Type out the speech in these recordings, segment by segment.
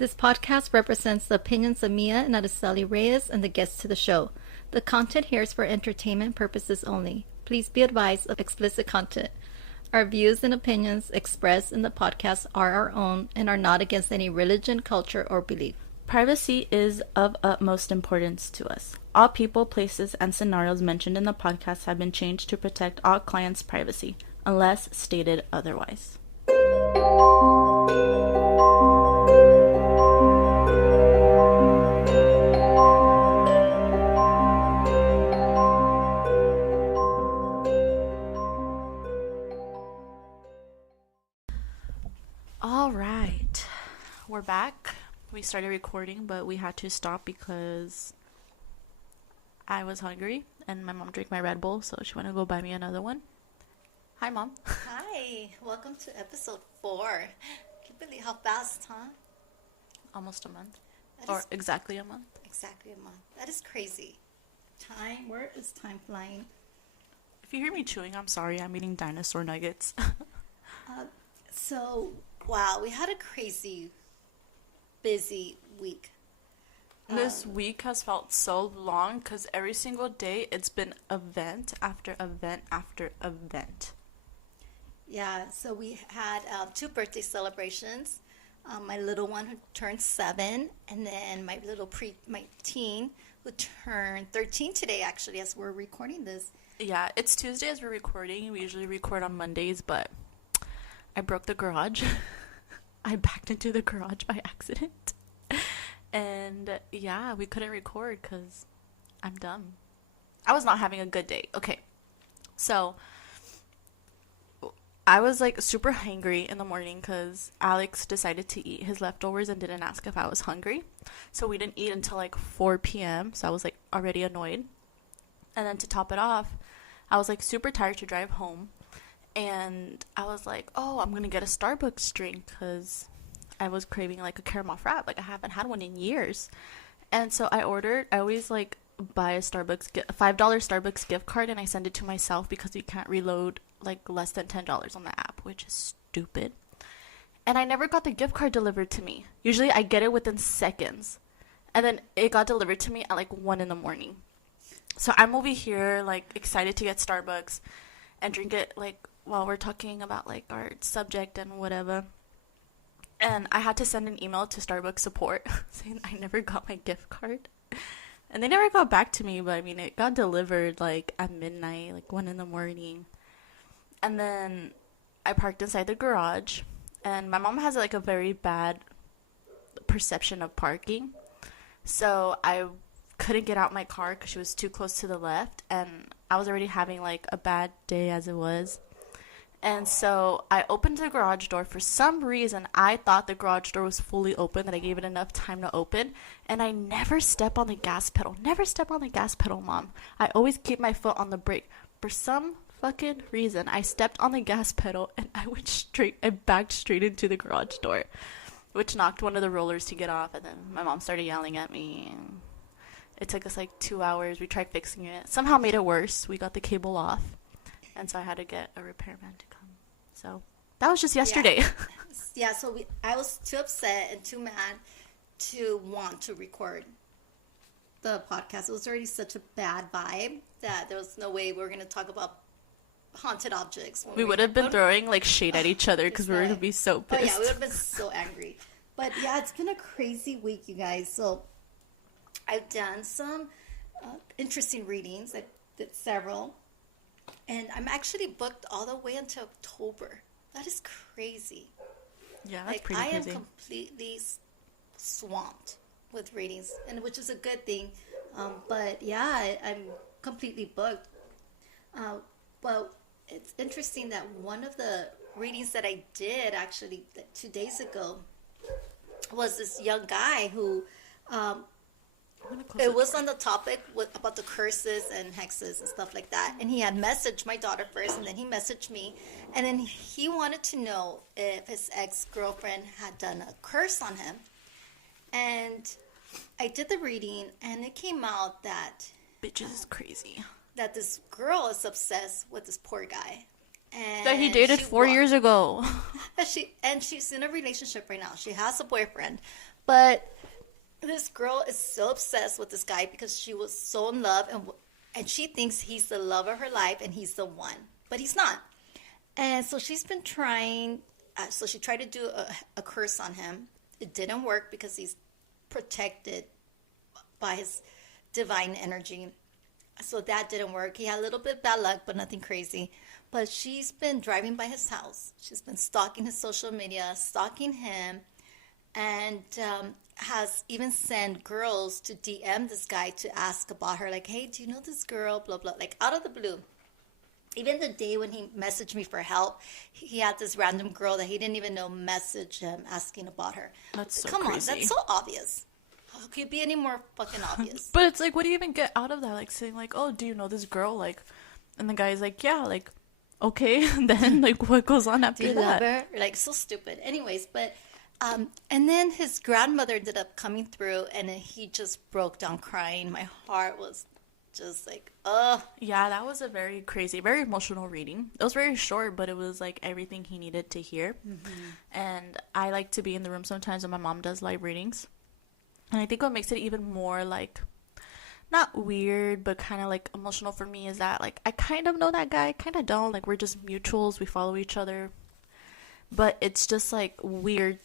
This podcast represents the opinions of Mia and Araceli Reyes and the guests to the show. The content here is for entertainment purposes only. Please be advised of explicit content. Our views and opinions expressed in the podcast are our own and are not against any religion, culture, or belief. Privacy is of utmost importance to us. All people, places, and scenarios mentioned in the podcast have been changed to protect all clients' privacy, unless stated otherwise. All right, we're back. We started recording, but we had to stop because I was hungry and my mom drank my Red Bull, so she went to go buy me another one. Hi, Mom. Hi, welcome to episode 4. Can you believe how fast, huh? Almost a month. That Or is exactly a month. exactly a month. That is crazy. Where is time flying? If you hear me chewing, I'm sorry. I'm eating dinosaur nuggets. Wow, we had a crazy, busy week. This week has felt so long because every single day it's been event after event after event. Yeah, so we had 2 birthday celebrations. My little one who turned 7, and then my teen who turned 13 today, actually, as we're recording this. Yeah, it's Tuesday as we're recording. We usually record on Mondays, but I broke the garage. I backed into the garage by accident. And yeah, we couldn't record because I'm dumb. I was not having a good day. Okay, so I was like super hungry in the morning because Alex decided to eat his leftovers and didn't ask if I was hungry. So we didn't eat until like 4 p.m. So I was like already annoyed. And then to top it off, I was like super tired to drive home. And I was like, oh, I'm going to get a Starbucks drink because I was craving like a caramel frap. Like I haven't had one in years. And so I always like buy a $5 Starbucks gift card and I send it to myself because you can't reload like less than $10 on the app, which is stupid. And I never got the gift card delivered to me. Usually I get it within seconds. And then it got delivered to me at like 1 in the morning. So I'm over here like excited to get Starbucks and drink it like while we're talking about like our subject and whatever. And I had to send an email to Starbucks support saying I never got my gift card. And they never got back to me, but I mean it got delivered like at midnight, like 1 in the morning. And then I parked inside the garage, and my mom has like a very bad perception of parking. So I couldn't get out my car because she was too close to the left, and I was already having like a bad day as it was. And so I opened the garage door. For some reason, I thought the garage door was fully open, that I gave it enough time to open. And I never step on the gas pedal. Never step on the gas pedal, Mom. I always keep my foot on the brake. For some fucking reason, I stepped on the gas pedal and I backed straight into the garage door, which knocked one of the rollers to get off. And then my mom started yelling at me. And it took us like 2 hours. We tried fixing it. Somehow made it worse. We got the cable off. And so I had to get a repairman to come. So that was just yesterday. Yeah, so I was too upset and too mad to want to record the podcast. It was already such a bad vibe that there was no way we were going to talk about haunted objects. We would have been throwing like shade at each other because we were going to be so pissed. Oh yeah, we would have been so angry. But yeah, it's been a crazy week, you guys. So I've done some interesting readings. I did several. And I'm actually booked all the way until October. That is crazy. Yeah, that's pretty crazy. I am completely swamped with readings, and which is a good thing. But yeah, I'm completely booked. But it's interesting that one of the readings that I did actually 2 days ago was this young guy who it was on the topic about the curses and hexes and stuff like that. And he had messaged my daughter first, and then he messaged me. And then he wanted to know if his ex-girlfriend had done a curse on him. And I did the reading, and it came out that... Bitches is crazy. That this girl is obsessed with this poor guy. And that he dated 4 years ago. She's in a relationship right now. She has a boyfriend. But this girl is so obsessed with this guy because she was so in love, and she thinks he's the love of her life and he's the one, but he's not. And so she's been trying. So she tried to do a curse on him. It didn't work because he's protected by his divine energy. So that didn't work. He had a little bit bad luck, but nothing crazy. But she's been driving by his house. She's been stalking his social media, stalking him, and has even sent girls to DM this guy to ask about her. Like, hey, do you know this girl? Blah, blah. Like, out of the blue. Even the day when he messaged me for help, he had this random girl that he didn't even know message him asking about her. That's so Come crazy. on, that's so obvious. How could it be any more fucking obvious? But it's like, what do you even get out of that? Like, saying, like, oh, do you know this girl? Like, and the guy's like, yeah, like, okay. And then, like, what goes on after Do you that? love her? Like, so stupid. Anyways, but, and then his grandmother ended up coming through, and then he just broke down crying. My heart was just like, ugh. Yeah, that was a very crazy, very emotional reading. It was very short, but it was like everything he needed to hear. And I like to be in the room sometimes when my mom does live readings. And I think what makes it even more like, not weird, but kind of like emotional for me is that like I kind of know that guy, kind of don't. Like, we're just mutuals, we follow each other. But it's just like weird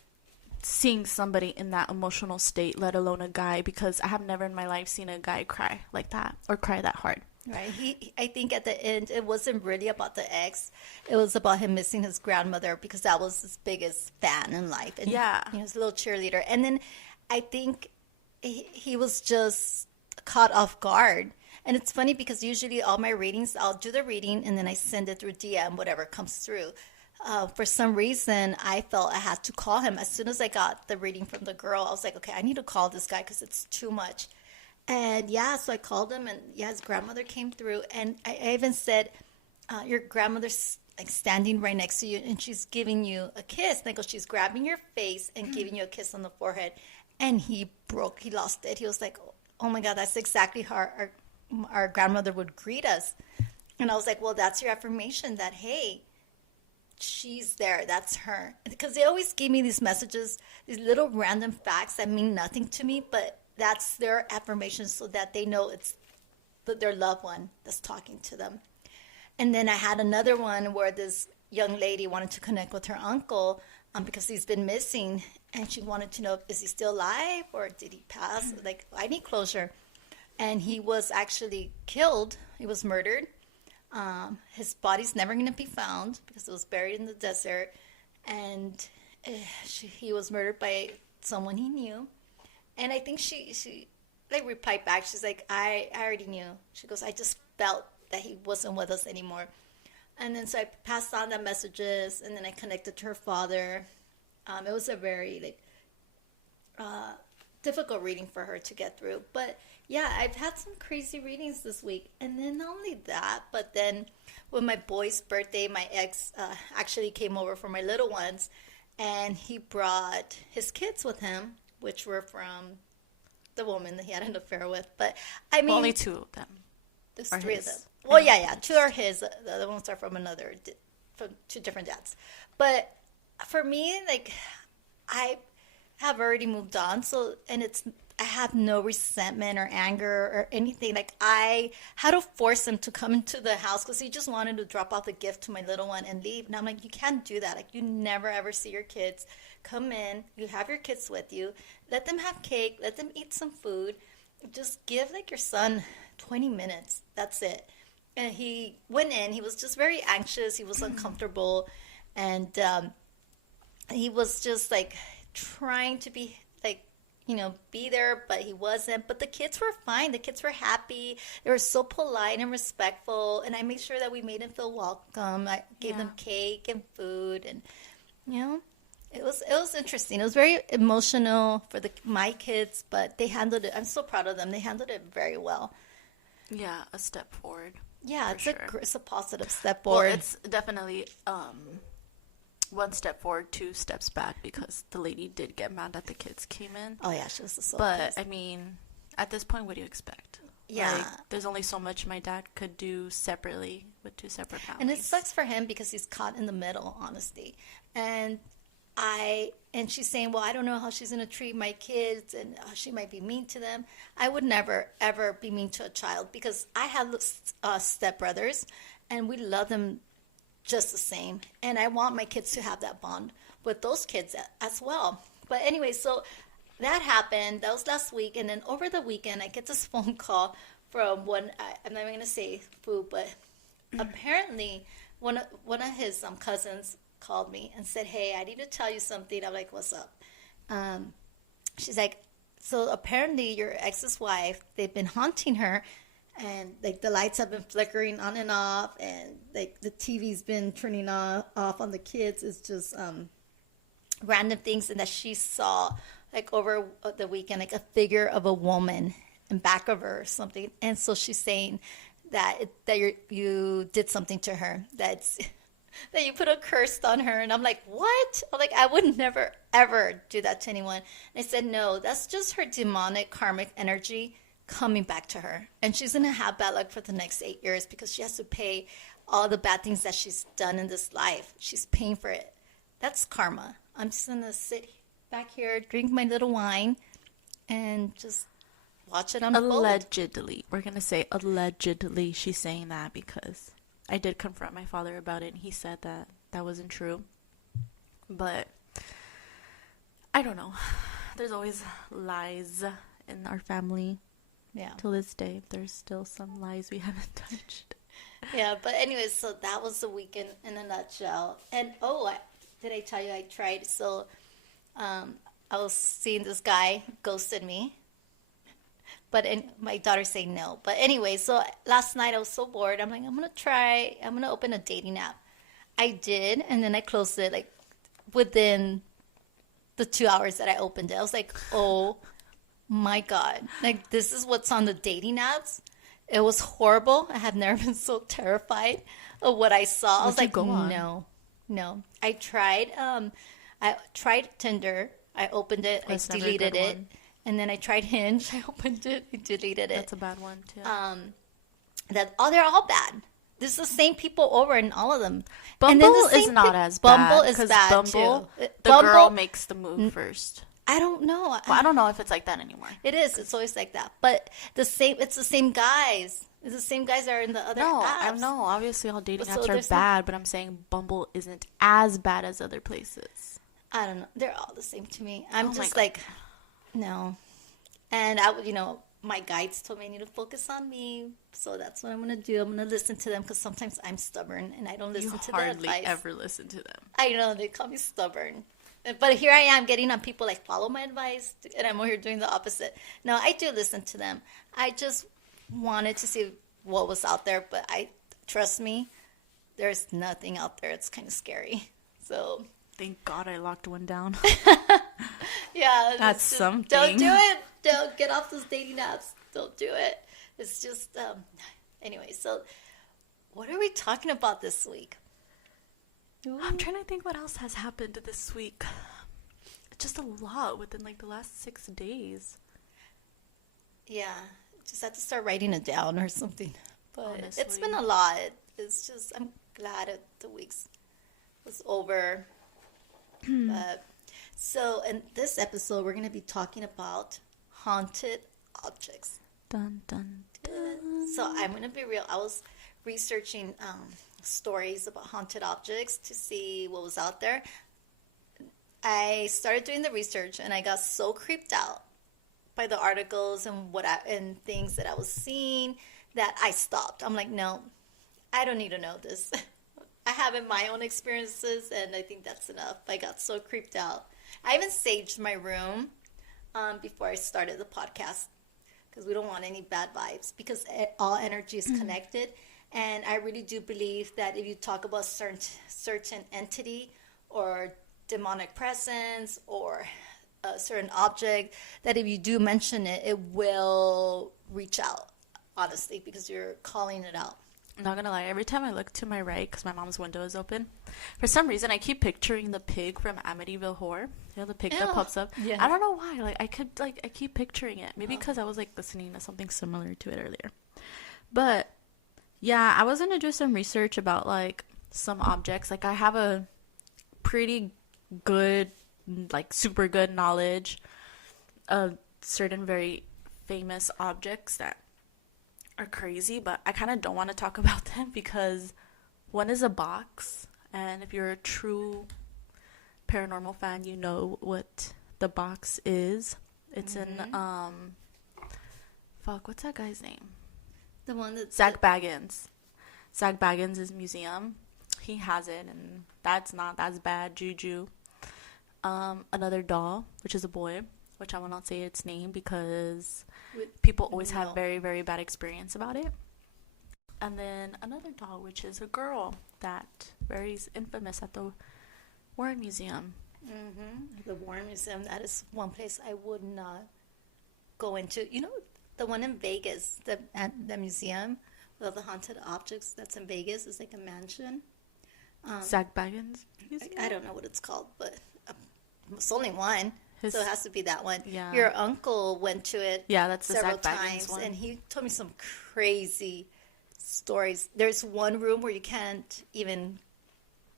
seeing somebody in that emotional state, let alone a guy, because I have never in my life seen a guy cry like that or cry that hard. Right. I think at the end, it wasn't really about the ex. It was about him missing his grandmother because that was his biggest fan in life. And, Yeah. you know, his little cheerleader. And then I think he was just caught off guard. And it's funny because usually all my readings, I'll do the reading and then I send it through DM, whatever comes through. For some reason, I felt I had to call him. As soon as I got the reading from the girl, I was like, okay, I need to call this guy because it's too much. And yeah, so I called him, and yeah, his grandmother came through. And I even said, your grandmother's like standing right next to you, and she's giving you a kiss. And I go, she's grabbing your face and giving you a kiss on the forehead. And he lost it. He was like, oh my God, that's exactly how our grandmother would greet us. And I was like, well, that's your affirmation that, hey, she's there, that's her. Because they always give me these messages, these little random facts that mean nothing to me, but that's their affirmation so that they know it's their loved one that's talking to them. And then I had another one where this young lady wanted to connect with her uncle because he's been missing, and she wanted to know, is he still alive or did he pass? Like, I need closure. And he was actually killed. He was murdered. His body's never going to be found because it was buried in the desert, and he was murdered by someone he knew. And I think she like replied back. She's like, I already knew. She goes, I just felt that he wasn't with us anymore. And then so I passed on the messages, and then I connected to her father. It was a very difficult reading for her to get through, but yeah, I've had some crazy readings this week. And then not only that, but then when my boy's birthday, my ex actually came over for my little ones, and he brought his kids with him, which were from the woman that he had an affair with. But I mean, Well, only two of them. there's are three his. of them. Well, yeah, two are his. The other ones are from from two different dads. But for me, like, I have already moved on. So, and I have no resentment or anger or anything. Like, I had to force him to come into the house because he just wanted to drop off a gift to my little one and leave. And I'm like, you can't do that. Like, you never ever see your kids come in. You have your kids with you. Let them have cake. Let them eat some food. Just give, like, your son 20 minutes. That's it. And he went in. He was just very anxious. He was uncomfortable. And he was just, like, trying to be, like, you know, be there, but he wasn't. But the kids were fine. The kids were happy. They were so polite and respectful. And I made sure that we made them feel welcome. I gave them cake and food. And, you know, it was interesting. It was very emotional for my kids, but they handled it. I'm so proud of them. They handled it very well. Yeah, a step forward. Yeah, it's a positive step Well, forward. it's definitely one step forward, two steps back, because the lady did get mad that the kids came in. Oh yeah, she was so But pissed. I mean, at this point, what do you expect? Yeah. Like, there's only so much my dad could do separately with two separate families. And it sucks for him because he's caught in the middle, honestly. And and she's saying, well, I don't know how she's going to treat my kids and she might be mean to them. I would never, ever be mean to a child because I have stepbrothers and we love them just the same. And I want my kids to have that bond with those kids as well. But anyway, so that happened. That was last week. And then over the weekend, I get this phone call from one, I'm not even going to say who, but apparently one of his cousins called me and said, hey, I need to tell you something. I'm like, what's up? She's like, so apparently your ex's wife, they've been haunting her, and like the lights have been flickering on and off, and like the TV's been turning off on the kids. It's just random things, and that she saw like over the weekend like a figure of a woman in back of her or something. And so she's saying that you did something to her, that you put a curse on her. And I'm like, what? I'm like, I would never ever do that to anyone. And I said, no, that's just her demonic karmic energy coming back to her, and she's gonna have bad luck for the next 8 years because she has to pay all the bad things that she's done in this life. She's paying for it. That's karma. I'm just gonna sit back here, drink my little wine, and just watch it unfold. Allegedly, we're gonna say allegedly she's saying that because I did confront my father about it and he said that that wasn't true. But I don't know, there's always lies in our family. Yeah. Till this day, there's still some lies we haven't touched. Yeah, but anyways, so that was the weekend in a nutshell. And did I tell you I tried? So I was seeing this guy ghosted me, but my daughter saying no. But anyway, so last night I was so bored. I'm like, I'm gonna open a dating app. I did, and then I closed it like within the 2 hours that I opened it. I was like, oh my God, like this is what's on the dating apps. It was horrible. I have never been so terrified of what I saw. I was like, no. I tried Tinder. I opened it. I deleted it. And then I tried Hinge. I opened it. I deleted it. That's a bad one too. They're all bad. There's the same people over in all of them. Bumble is not as bad. Bumble is bad Bumble, too. The girl makes the move first. I don't know. Well, I don't know if it's like that anymore. It is. It's always like that. But it's the same guys. It's the same guys that are in the other apps. I know. Obviously, all dating apps are bad, but I'm saying Bumble isn't as bad as other places. I don't know. They're all the same to me. I'm just like, no. And my guides told me I need to focus on me. So that's what I'm going to do. I'm going to listen to them because sometimes I'm stubborn and I don't listen to their advice. You hardly ever listen to them. I know. They call me stubborn. But here I am getting on people like follow my advice, and I'm over here doing the opposite. No, I do listen to them. I just wanted to see what was out there, but trust me, there's nothing out there. It's kind of scary. So thank God I locked one down. Yeah, that's something. Don't do it. Don't get off those dating apps. Don't do it. It's just anyway. So what are we talking about this week? I'm trying to think what else has happened this week. Just a lot within like the last 6 days. Yeah, just have to start writing it down or something. But honestly, it's been a lot. It's just I'm glad the week's was over. So in this episode, we're going to be talking about haunted objects. Dun dun dun. So I'm going to be real. I was researching stories about haunted objects to see what was out there. I started doing the research and I got so creeped out by the articles and things that I was seeing that I stopped. I'm like, no, I don't need to know this. I have my own experiences and I think that's enough. I got so creeped out. I even saged my room before I started the podcast because we don't want any bad vibes because all energy is connected. And I really do believe that if you talk about certain entity or demonic presence or a certain object, that if you do mention it, it will reach out, honestly, because you're calling it out. I'm not gonna lie, every time I look to my right, because my mom's window is open, for some reason I keep picturing the pig from Amityville Horror. You know, the pig that pops up? Yeah. I don't know why. I keep picturing it. Maybe because I was listening to something similar to it earlier. But yeah, I was going to do some research about, some objects. I have a pretty good, like super good knowledge of certain very famous objects that are crazy, but I kind of don't want to talk about them because one is a box, and if you're a true paranormal fan, you know what the box is. It's in fuck, what's that guy's name? The one that Zach Baggins. Zach Baggins' museum. He has it, and that's bad juju. Another doll, which is a boy, which I will not say its name because people always have very, very bad experience about it. And then another doll, which is a girl that very infamous at the Warren Museum. The Warren Museum, that is one place I would not go into. You know, the one in Vegas, the museum with all the haunted objects that's in Vegas is like a mansion. Zach Baggins? I don't know what it's called, but it's only one. So it has to be that one. Yeah. Your uncle went to it that's the several Zach Baggins times, one. and he told me some crazy stories. There's one room where you can't even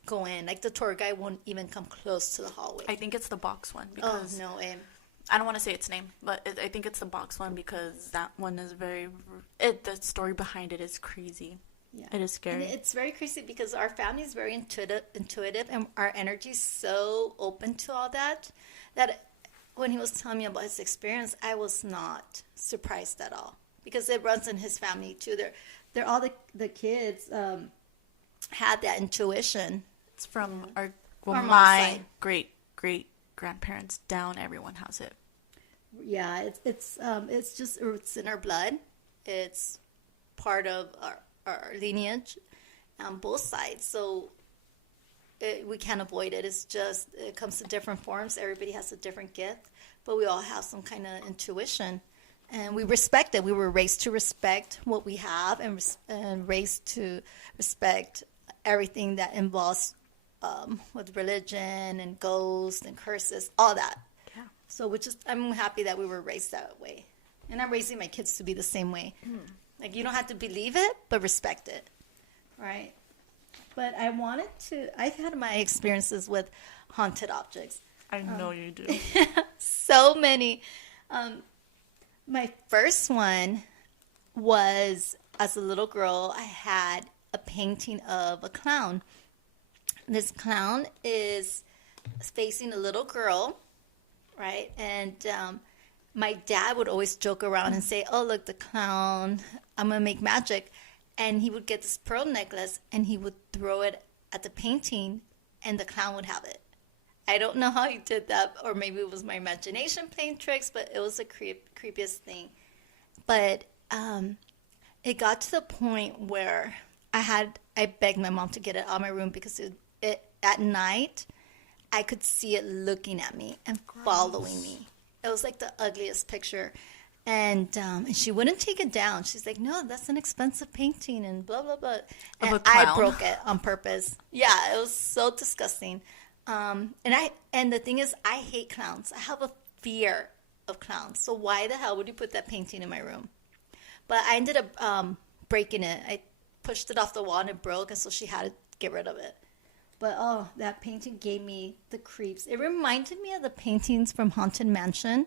go in. Like the tour guide won't even come close to the hallway. I think it's the box one because no way. I don't want to say its name, but I think it's the box one because that one is the story behind it is crazy. Yeah. It is scary. And it's very crazy because our family is very intuitive, and our energy is so open to all that when he was telling me about his experience, I was not surprised at all because it runs in his family too. They're all the kids had that intuition. It's from my side. great grandparents down. Everyone has it. Yeah, it's in our blood. It's part of our lineage on both sides. So we can't avoid it. It's just it comes in different forms. Everybody has a different gift, but we all have some kind of intuition, and we respect it. We were raised to respect what we have, and raised to respect everything that involves with religion and ghosts and curses, all that. Yeah. So I'm happy that we were raised that way, and I'm raising my kids to be the same way. Like you don't have to believe it, but respect it, right? But I've had my experiences with haunted objects. I know you do. So many. My first one was as a little girl, I had a painting of a clown. This clown is facing a little girl, right? And my dad would always joke around and say, "Oh, look, the clown, I'm going to make magic." And he would get this pearl necklace and he would throw it at the painting and the clown would have it. I don't know how he did that, or maybe it was my imagination playing tricks, but it was the creepiest thing. But it got to the point where I begged my mom to get it out of my room because it at night I could see it looking at me and following me. It was like the ugliest picture. And she wouldn't take it down. She's like, "No, that's an expensive painting," and blah, blah, blah. And I broke it on purpose. Yeah, it was so disgusting. And the thing is, I hate clowns. I have a fear of clowns. So why the hell would you put that painting in my room? But I ended up breaking it. I pushed it off the wall and it broke, and so she had to get rid of it. But that painting gave me the creeps. It reminded me of the paintings from Haunted Mansion,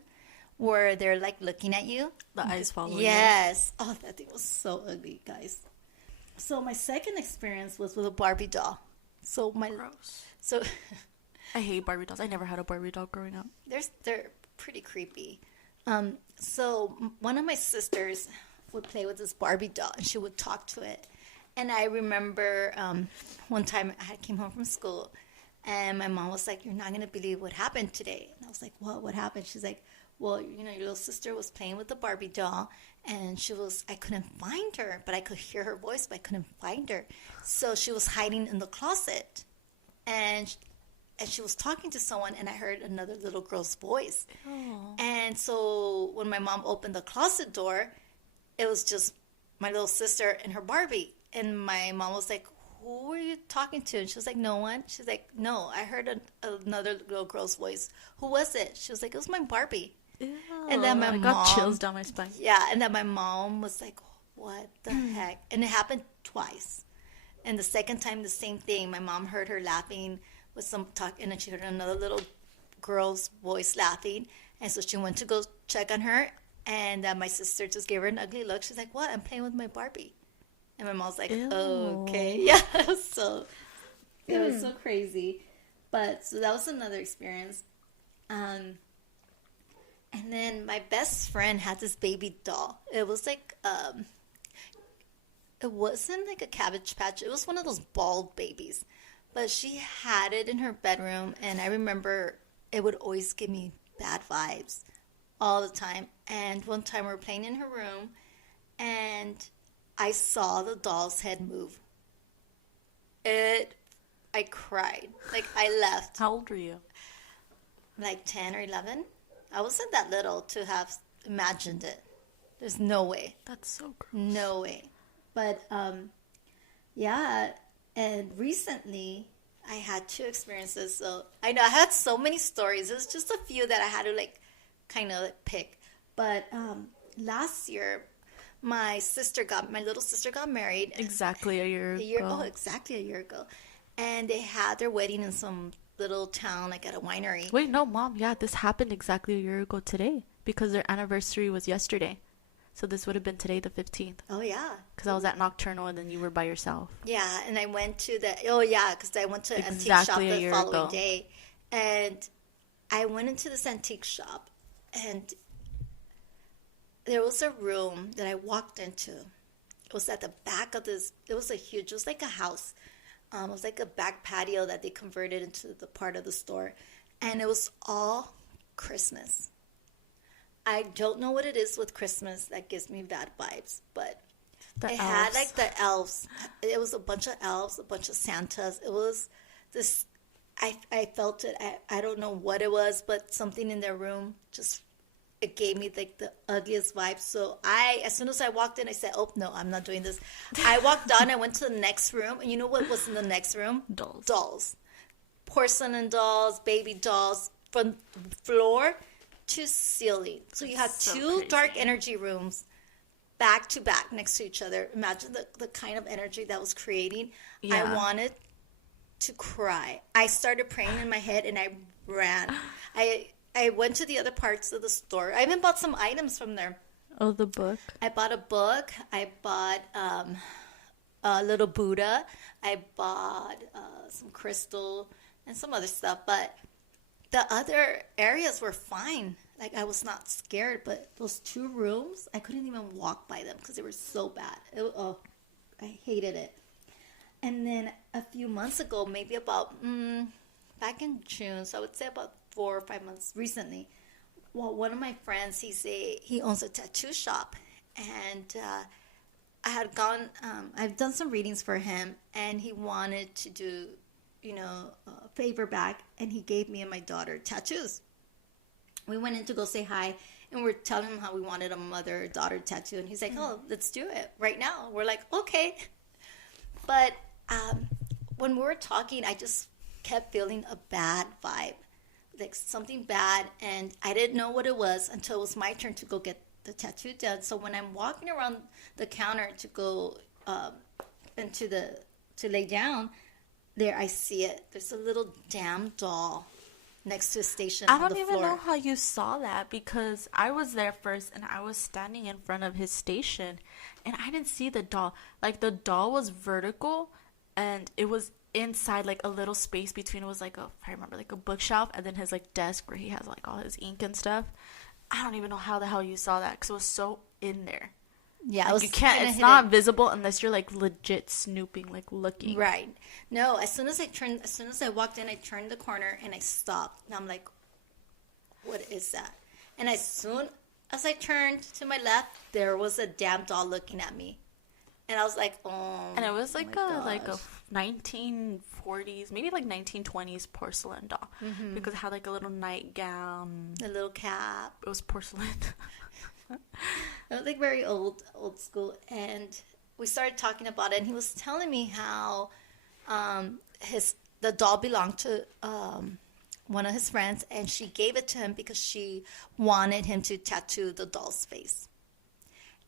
where they're like looking at you. The eyes following you. Yes. Oh, that thing was so ugly, guys. So my second experience was with a Barbie doll. Gross. So I hate Barbie dolls. I never had a Barbie doll growing up. they're pretty creepy. So one of my sisters would play with this Barbie doll and she would talk to it. And I remember one time I came home from school and my mom was like, "You're not going to believe what happened today." And I was like, "What happened?" She's like, "Well, your little sister was playing with the Barbie doll and I couldn't find her, but I could hear her voice, but I couldn't find her. So she was hiding in the closet and she was talking to someone and I heard another little girl's voice." Oh. And so when my mom opened the closet door, it was just my little sister and her Barbie. And my mom was like, "Who were you talking to?" And she was like, "No one." She's like, "No, I heard another little girl's voice. Who was it?" She was like, "It was my Barbie." Ew, and then I got chills down my spine. Yeah, and then my mom was like, "What the heck?" And it happened twice. And the second time, the same thing. My mom heard her laughing with some talk, and then she heard another little girl's voice laughing, and so she went to go check on her, and my sister just gave her an ugly look. She's like, "What? I'm playing with my Barbie," and my mom's like, Ew. "Okay, yeah." So it was so crazy, but so that was another experience. And then my best friend had this baby doll. It was like it wasn't like a Cabbage Patch. It was one of those bald babies. But she had it in her bedroom, and I remember it would always give me bad vibes all the time. And one time we were playing in her room, and I saw the doll's head move. I cried. Like, I left. How old were you? Like 10 or 11. I wasn't that little to have imagined it. There's no way. That's so gross. No way. But, yeah, and recently I had 2 experiences. So I know I had so many stories. It was just a few that I had to like kind of pick. But last year, my little sister got married. Exactly a year ago. Oh, exactly a year ago. And they had their wedding in some little town, like at a winery. Wait, no, Mom. Yeah, this happened exactly a year ago today because their anniversary was yesterday. So this would have been today, the 15th. Oh, yeah. Because I was at Nocturnal and then you were by yourself. Yeah, and I went to because I went to an antique shop the following day. And I went into this antique shop, and there was a room that I walked into. It was at the back of this, it was like a house. It was like a back patio that they converted into the part of the store. And it was all Christmas. I don't know what it is with Christmas that gives me bad vibes, but had like the elves. It was a bunch of elves, a bunch of Santas. It was this, I felt it. I don't know what it was, but something in their room it gave me like the ugliest vibes. So as soon as I walked in, I said, "Oh no, I'm not doing this." I walked on. I went to the next room, and you know what was in the next room? Dolls, porcelain dolls, baby dolls, from floor to ceiling. So you had 2 dark energy rooms back to back next to each other. Imagine the kind of energy that was creating. Yeah. I wanted to cry. I started praying in my head, and I ran. I went to the other parts of the store. I even bought some items from there. Oh, the book? I bought a book. I bought a little Buddha. I bought some crystal and some other stuff. But the other areas were fine. Like, I was not scared. But those 2 rooms, I couldn't even walk by them because they were so bad. I hated it. And then a few months ago, maybe about back in June, so I would say about 4 or 5 months recently. Well, one of my friends, he owns a tattoo shop, and I had gone. I've done some readings for him, and he wanted to do, a favor back, and he gave me and my daughter tattoos. We went in to go say hi, and we're telling him how we wanted a mother-daughter tattoo, and he's like, "Oh, let's do it right now." We're like, "Okay," but when we were talking, I just kept feeling a bad vibe. Like something bad, and I didn't know what it was until it was my turn to go get the tattoo done. So when I'm walking around the counter to go to lay down, there I see it. There's a little damn doll next to a station on the floor. I don't even know how you saw that because I was there first and I was standing in front of his station and I didn't see the doll. Like the doll was vertical and it was inside like a little space between. It was like I remember like a bookshelf and then his like desk where he has like all his ink and stuff. I don't even know how the hell you saw that because it was so in there. Yeah, like, you can't. It's not visible unless you're like legit snooping, like looking. Right. No, as soon as I walked in, I turned the corner and I stopped. And I'm like, what is that? And as soon as I turned to my left, there was a damn doll looking at me. And I was like, oh. And it was like a 1940s, maybe like 1920s porcelain doll. Mm-hmm. Because it had like a little nightgown. A little cap. It was porcelain. It was like very old school. And we started talking about it. And he was telling me how the doll belonged to one of his friends. And she gave it to him because she wanted him to tattoo the doll's face.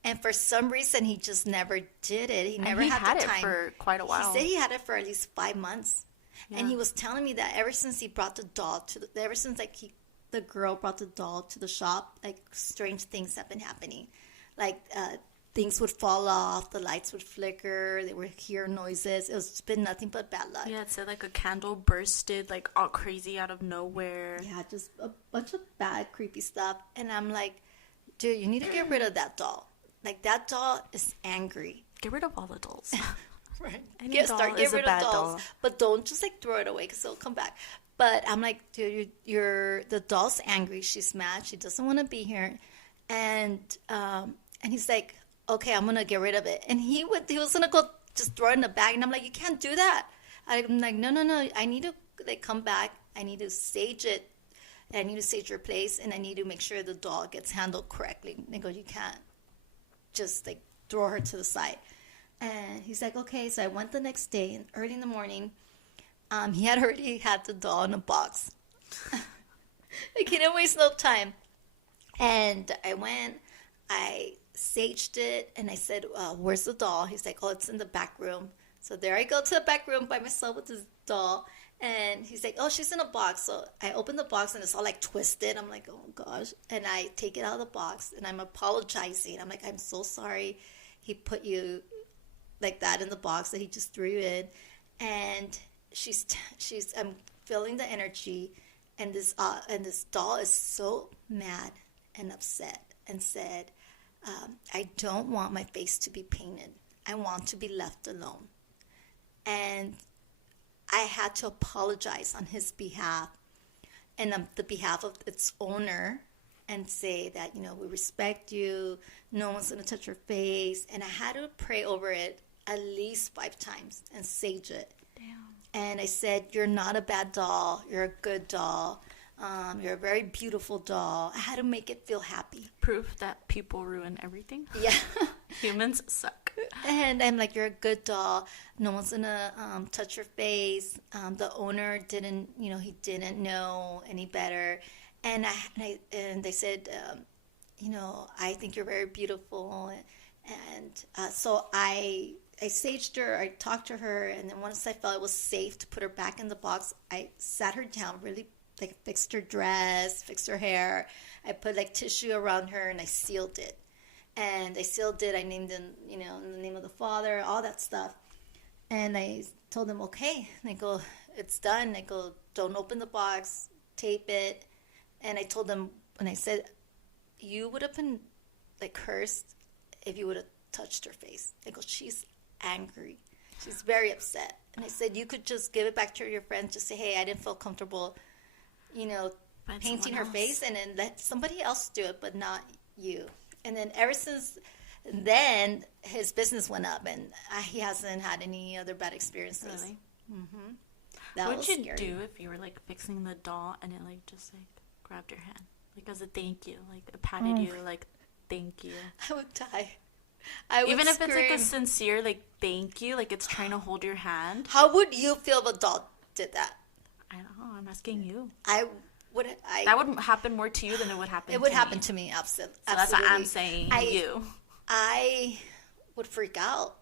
And for some reason, he just never did it. He never had the time. It for quite a while. He said he had it for at least 5 months. And he was telling me that ever since he brought the doll ever since like the girl brought the doll to the shop, like strange things have been happening. Like things would fall off, the lights would flicker, they would hear noises. It's been nothing but bad luck. Yeah, it said like a candle bursted like all crazy out of nowhere. Yeah, just a bunch of bad, creepy stuff. And I'm like, dude, you need to get rid of that doll. Like, that doll is angry. Get rid of all the dolls. Right. Get rid of dolls. Doll. But don't just like throw it away because it'll come back. But I'm like, dude, the doll's angry. She's mad. She doesn't want to be here. And he's like, okay, I'm gonna get rid of it. And he was gonna go just throw it in the bag. And I'm like, you can't do that. I'm like, no. I need to like come back. I need to sage it. I need to sage your place, and I need to make sure the doll gets handled correctly. And I go, you can't just like throw her to the side. And he's like, okay. So I went the next day, and early in the morning, he had already had the doll in a box. Like, he didn't waste no time. And I went, I saged it, and I said, where's the doll? He's like, oh, it's in the back room. So there I go to the back room by myself with this doll. And he's like, oh, she's in a box. So I open the box, and it's all like twisted. I'm like, oh gosh. And I take it out of the box, and I'm apologizing. I'm like, I'm so sorry he put you like that in the box, that he just threw you in. And I'm feeling the energy, and this doll is so mad and upset, and said, I don't want my face to be painted. I want to be left alone. And I had to apologize on his behalf and on the behalf of its owner, and say that, we respect you. No one's going to touch your face. And I had to pray over it at least 5 times and sage it. Damn. And I said, you're not a bad doll. You're a good doll. You're a very beautiful doll. I had to make it feel happy. Proof that people ruin everything. Yeah. Humans suck. And I'm like, you're a good doll. No one's going to touch your face. The owner didn't, he didn't know any better. And they said, I think you're very beautiful. And so I saged her, I talked to her, and then once I felt it was safe to put her back in the box, I sat her down, really like fixed her dress, fixed her hair. I put like tissue around her, and I sealed it. And I sealed it. I named him, in the name of the Father, all that stuff. And I told them, okay. And I go, it's done. I go, don't open the box, tape it. And I told them, and I said, you would have been like cursed if you would have touched her face. I go, she's angry. She's very upset. And I said, you could just give it back to your friends. Just say, hey, I didn't feel comfortable, painting her face, and then let somebody else do it, but not you. And then ever since then, his business went up, and he hasn't had any other bad experiences. Really? Mm-hmm. What would you do if you were like fixing the doll and it like just like grabbed your hand, like as a thank you, like it patted you, like thank you? I would die. I would Even if scream. it's like a sincere like thank you, like it's trying to hold your hand. How would you feel if a doll did that? I don't know. I'm asking you. That would happen more to you than it would happen. It would happen to me, absolutely. So that's what I'm saying. I would freak out.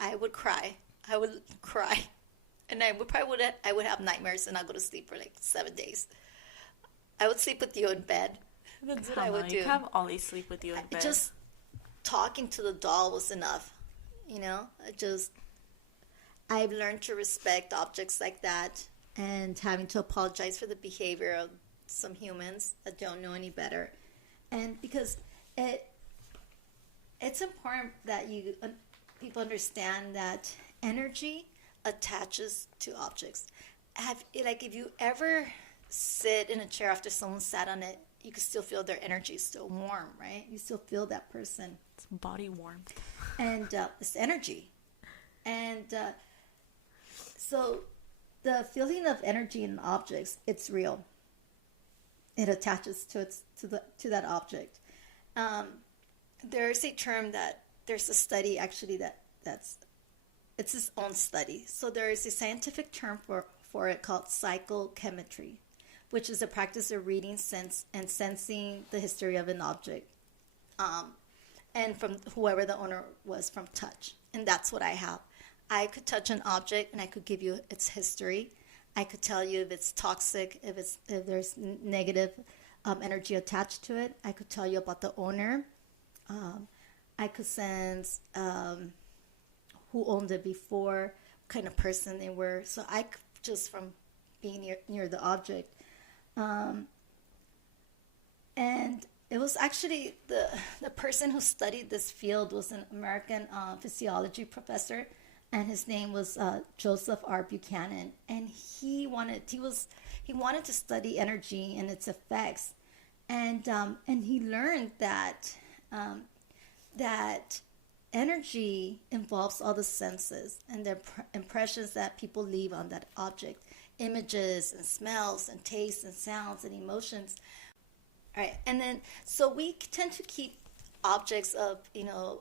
I would cry. And I would have nightmares and not go to sleep for like 7 days. I would sleep with you in bed. That's what I would do. You have Ollie sleep with you in bed. Just talking to the doll was enough. I've learned to respect objects like that, and having to apologize for the behavior of some humans that don't know any better. And because it's important that people understand that energy attaches to objects. If you ever sit in a chair after someone sat on it, you can still feel their energy is still warm, right? You still feel that person. It's body warmth. And it's energy. And so the feeling of energy in objects, it's real. It attaches to that object. There's a term there's a study actually that's its own study. So there is a scientific term for it called psychochemistry, which is the practice of reading, and sensing the history of an object, and from whoever the owner was, from touch. And that's what I have. I could touch an object and I could give you its history. I could tell you if it's toxic, if there's negative energy attached to it. I could tell you about the owner. I could sense who owned it before, what kind of person they were. So I could, just from being near the object. And it was actually the person who studied this field was an American physiology professor, and his name was Joseph R. Buchanan. And he wanted to study energy and its effects, and he learned that that energy involves all the senses and the impressions that people leave on that object, images and smells and tastes and sounds and emotions. All right, and then so we tend to keep objects of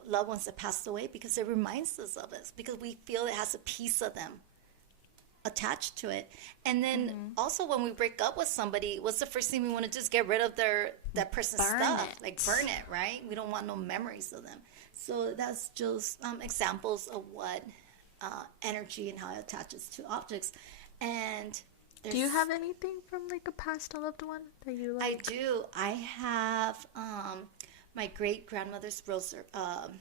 loved ones that passed away because it reminds us of us, because we feel it has a piece of them attached to it. And then also when we break up with somebody, what's the first thing we want to do? Is get rid of that person's stuff, like burn it, right? We don't want no memories of them. So that's just examples of what energy and how it attaches to objects. And do you have anything from like a past loved one that you like? I do. I have my great grandmother's rosary. Not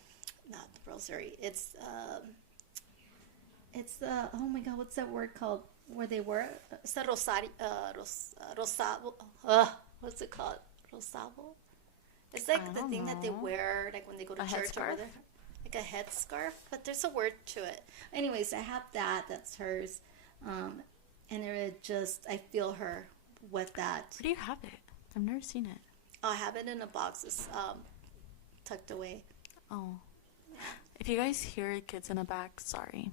the rosary. It's oh my God, what's that word called? Where they were? It's the rosario. What's it called? Rosabo. It's like the thing that they wear, like when they go to church, or like a headscarf. But there's a word to it. Anyways, I have that. That's hers. And it just, I feel her with that. Where do you have it? I've never seen it. Oh, I have it in a box. It's tucked away. Oh. If you guys hear kids in the back, sorry.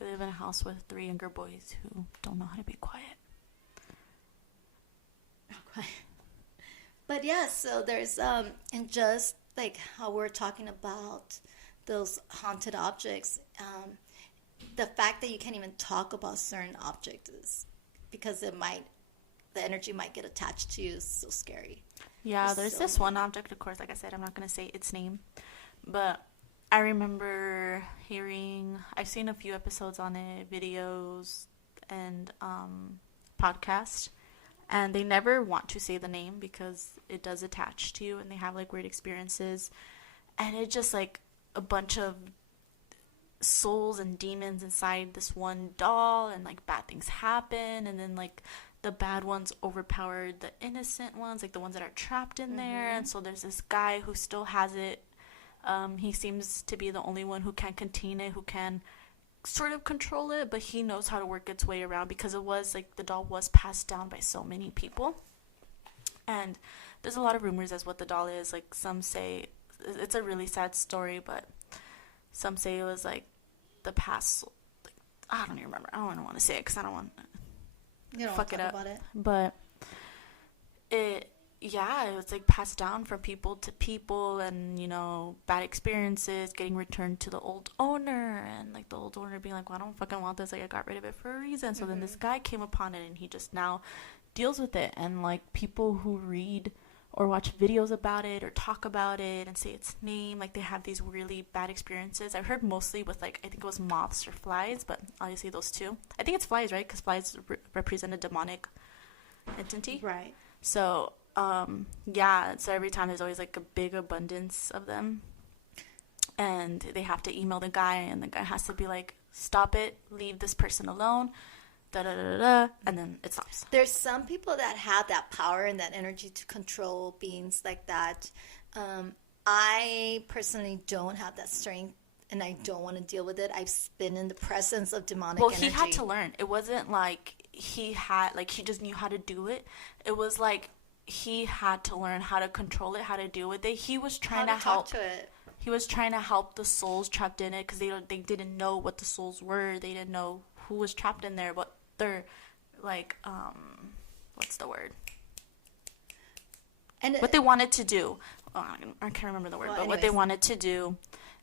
We live in a house with 3 younger boys who don't know how to be quiet. Okay. But yeah, so there's, and just like how we're talking about those haunted objects, the fact that you can't even talk about certain objects is because the energy might get attached to you is so scary. Yeah, there's this one object, of course, like I said, I'm not going to say its name, but I remember I've seen a few episodes on it, videos and podcasts, and they never want to say the name because it does attach to you and they have like weird experiences, and it's just like a bunch of souls and demons inside this one doll, and like bad things happen, and then like the bad ones overpower the innocent ones, like the ones that are trapped in there. And so there's this guy who still has it. He seems to be the only one who can contain it, who can sort of control it, but he knows how to work its way around because it was like the doll was passed down by so many people. And there's a lot of rumors as what the doll is. Like some say it's a really sad story, but some say it was like the past, like, I don't even remember. I don't want to say it because I don't want to fuck it up. About it. But it was like passed down from people to people, and bad experiences getting returned to the old owner, and like the old owner being like, well, I don't fucking want this, like I got rid of it for a reason. So then this guy came upon it, and he just now deals with it. And like people who read or watch videos about it or talk about it and say its name, like they have these really bad experiences. I've heard mostly with like, I think it was moths or flies, but obviously those two. I think it's flies, right? Because flies represent a demonic entity. Right. So, so every time there's always like a big abundance of them. And they have to email the guy, and the guy has to be like, stop it, leave this person alone. And then it stops. There's some people that have that power and that energy to control beings like that. I personally don't have that strength, and I don't want to deal with it. I've been in the presence of demonic energy. Well, he had to learn. It wasn't like he just knew how to do it. It was like he had to learn how to control it, how to deal with it. He was trying to help. Talk to it. He was trying to help the souls trapped in it because they didn't know what the souls were. They didn't know who was trapped in there, but they're like, what's the word? And what they wanted to do. Oh, I can't remember the word, but anyways, what they wanted to do.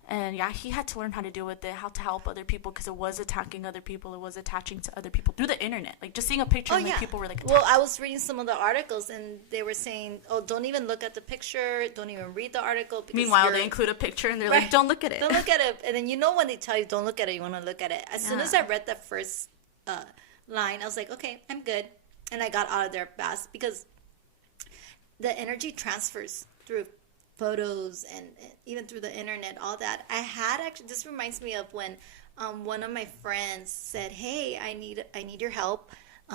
And yeah, he had to learn how to deal with it, how to help other people, because it was attacking other people. It was attaching to other people through the internet. Like just seeing a picture, and like, people were like, attacked. Well, I was reading some of the articles, and they were saying, "Oh, don't even look at the picture. Don't even read the article." Meanwhile, they include a picture, and they're like, "Don't look at it. Don't look at it." And then when they tell you don't look at it, you want to look at it. As soon as I read that first line. I was like, okay, I'm good. And I got out of there fast because the energy transfers through photos and even through the internet, all that. I had actually, this reminds me of when one of my friends said, hey, I need your help.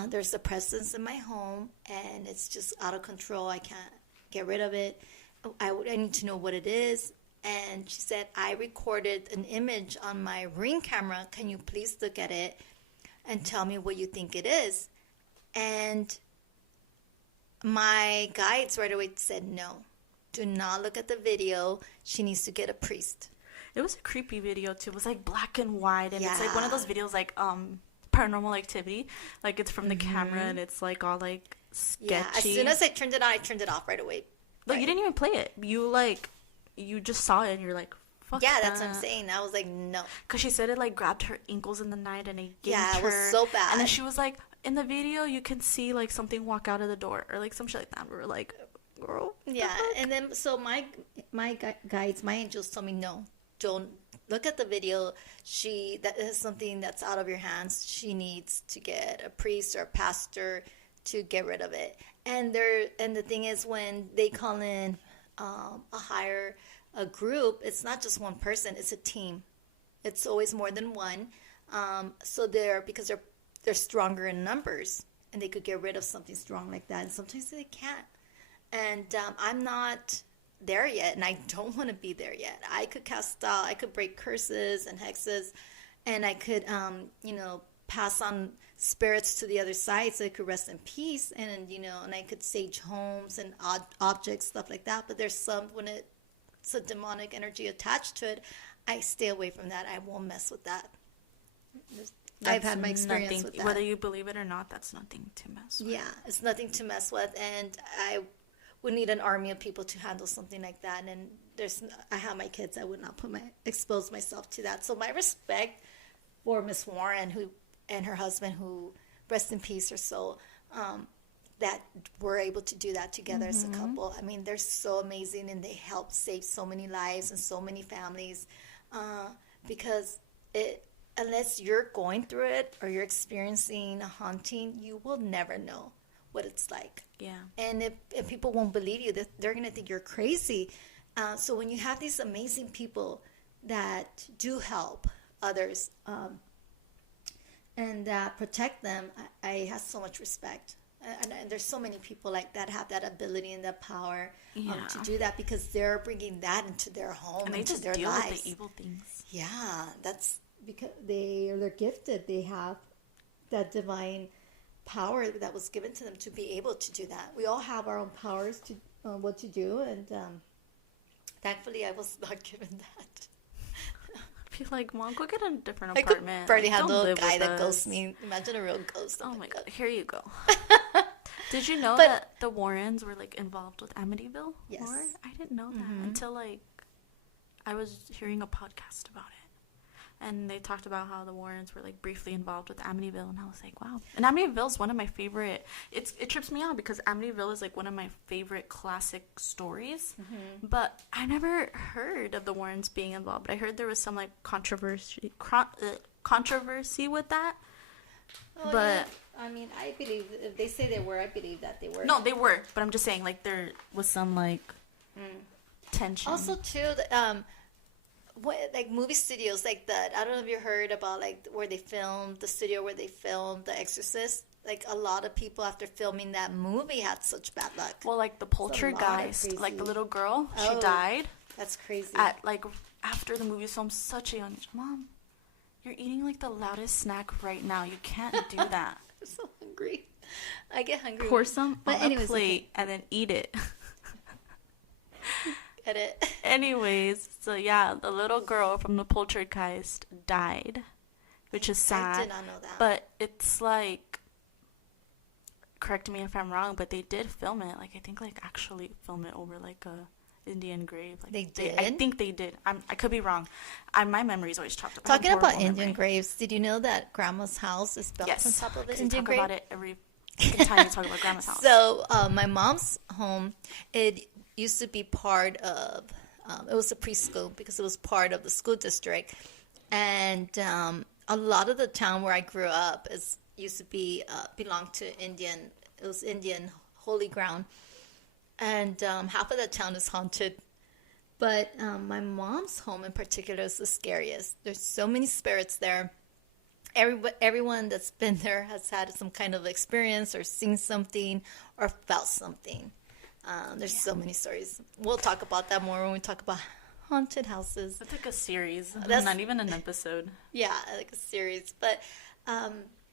There's a presence in my home and it's just out of control. I can't get rid of it. I need to know what it is. And she said, I recorded an image on my Ring camera. Can you please look at it and tell me what you think it is? And my guides right away said, no, do not look at the video. She needs to get a priest. It was a creepy video too. It was like black and white, and it's like one of those videos like Paranormal Activity. Like it's from the camera and it's like all like sketchy. Yeah, as soon as I turned it on, I turned it off right away. Like you didn't even play it. You just saw it and you're like, fuck yeah, that. That's what I'm saying. I was like, no. Because she said it like grabbed her ankles in the night and it yanked her. Yeah, it was so bad. And then she was like, in the video you can see like something walk out of the door or like some shit like that. We were like, girl. Yeah, and then so my guides, my angels told me, no, don't look at the video. That is something that's out of your hands. She needs to get a priest or a pastor to get rid of it. And the thing is, when they call in a group, it's not just one person, it's a team. It's always more than one. So because they're stronger in numbers and they could get rid of something strong like that, and sometimes they can't. And I'm not there yet, and I don't want to be there yet. I could cast out, I could break curses and hexes, and I could pass on spirits to the other side so they could rest in peace, and and I could sage homes and objects, stuff like that. But there's some, when it's a demonic energy attached to it, I stay away from that. I won't mess with that. I've had my experience with that. Whether you believe it or not, that's nothing to mess with. Yeah, it's nothing to mess with, and I would need an army of people to handle something like that. And I have my kids. I would not expose myself to that. So my respect for Miss Warren, and her husband, who rest in peace or soul, that were able to do that together as a couple. I mean, they're so amazing, and they help save so many lives and so many families, because unless you're going through it or you're experiencing a haunting, you will never know what it's like. Yeah. And if people won't believe you, they're going to think you're crazy. So when you have these amazing people that do help others and protect them, I have so much respect. And there's so many people like that have that ability and that power to do that, because they're bringing that into their home and into their deal lives. With the evil things. Yeah, that's because they're gifted. They have that divine power that was given to them to be able to do that. We all have our own powers to what to do, and thankfully I was not given that. I feel like, Mom, go get a different apartment. I could barely handle a guy that us. ghosts me. Imagine a real ghost. Oh my God, here you go. Did you know that the Warrens were like involved with Amityville? Yes. Horror? I didn't know that until like I was hearing a podcast about it. And they talked about how the Warrens were like briefly involved with Amityville, and I was like, wow. And Amityville is one of my favorite. It trips me out because Amityville is like one of my favorite classic stories. But I never heard of the Warrens being involved. But I heard there was some like controversy with that. Oh, but yeah. I mean, I believe if they say they were, I believe that they were. No, they were. But I'm just saying, like, there was some like tension. Also, too, like movie studios like that. I don't know if you heard about like where they filmed the The Exorcist. Like a lot of people after filming that movie had such bad luck. Well, like the poltergeist, like the little girl, she died. That's crazy. At like after the movie was filmed, such a young age. Mom, you're eating like the loudest snack right now. You can't do that. I'm so hungry. I get hungry. Pour some on a plate and then eat it. Get it. Anyways, so yeah, the little girl from the poltergeist died, which is sad. I did not know that. But it's like, correct me if I'm wrong, but they did film it. Like I think like actually film it over like a Indian grave. Like they did. I think they did. I could be wrong. My memory's always chopped up. Talking about Indian graves, did you know that Grandma's house is built on top of an Indian grave? Yes, talk about it every time you talk about Grandma's house. So my mom's home, it used to be part of, it was a preschool because it was part of the school district. And a lot of the town where I grew up is used to be belonged to Indian. It was Indian holy ground, and half of the town is haunted. But my mom's home in particular is the scariest. There's so many spirits there. Everyone that's been there has had some kind of experience or seen something or felt something. There's so many stories. We'll talk about that more when we talk about haunted houses. That's like a series. That's not even an episode. Yeah, like a series. But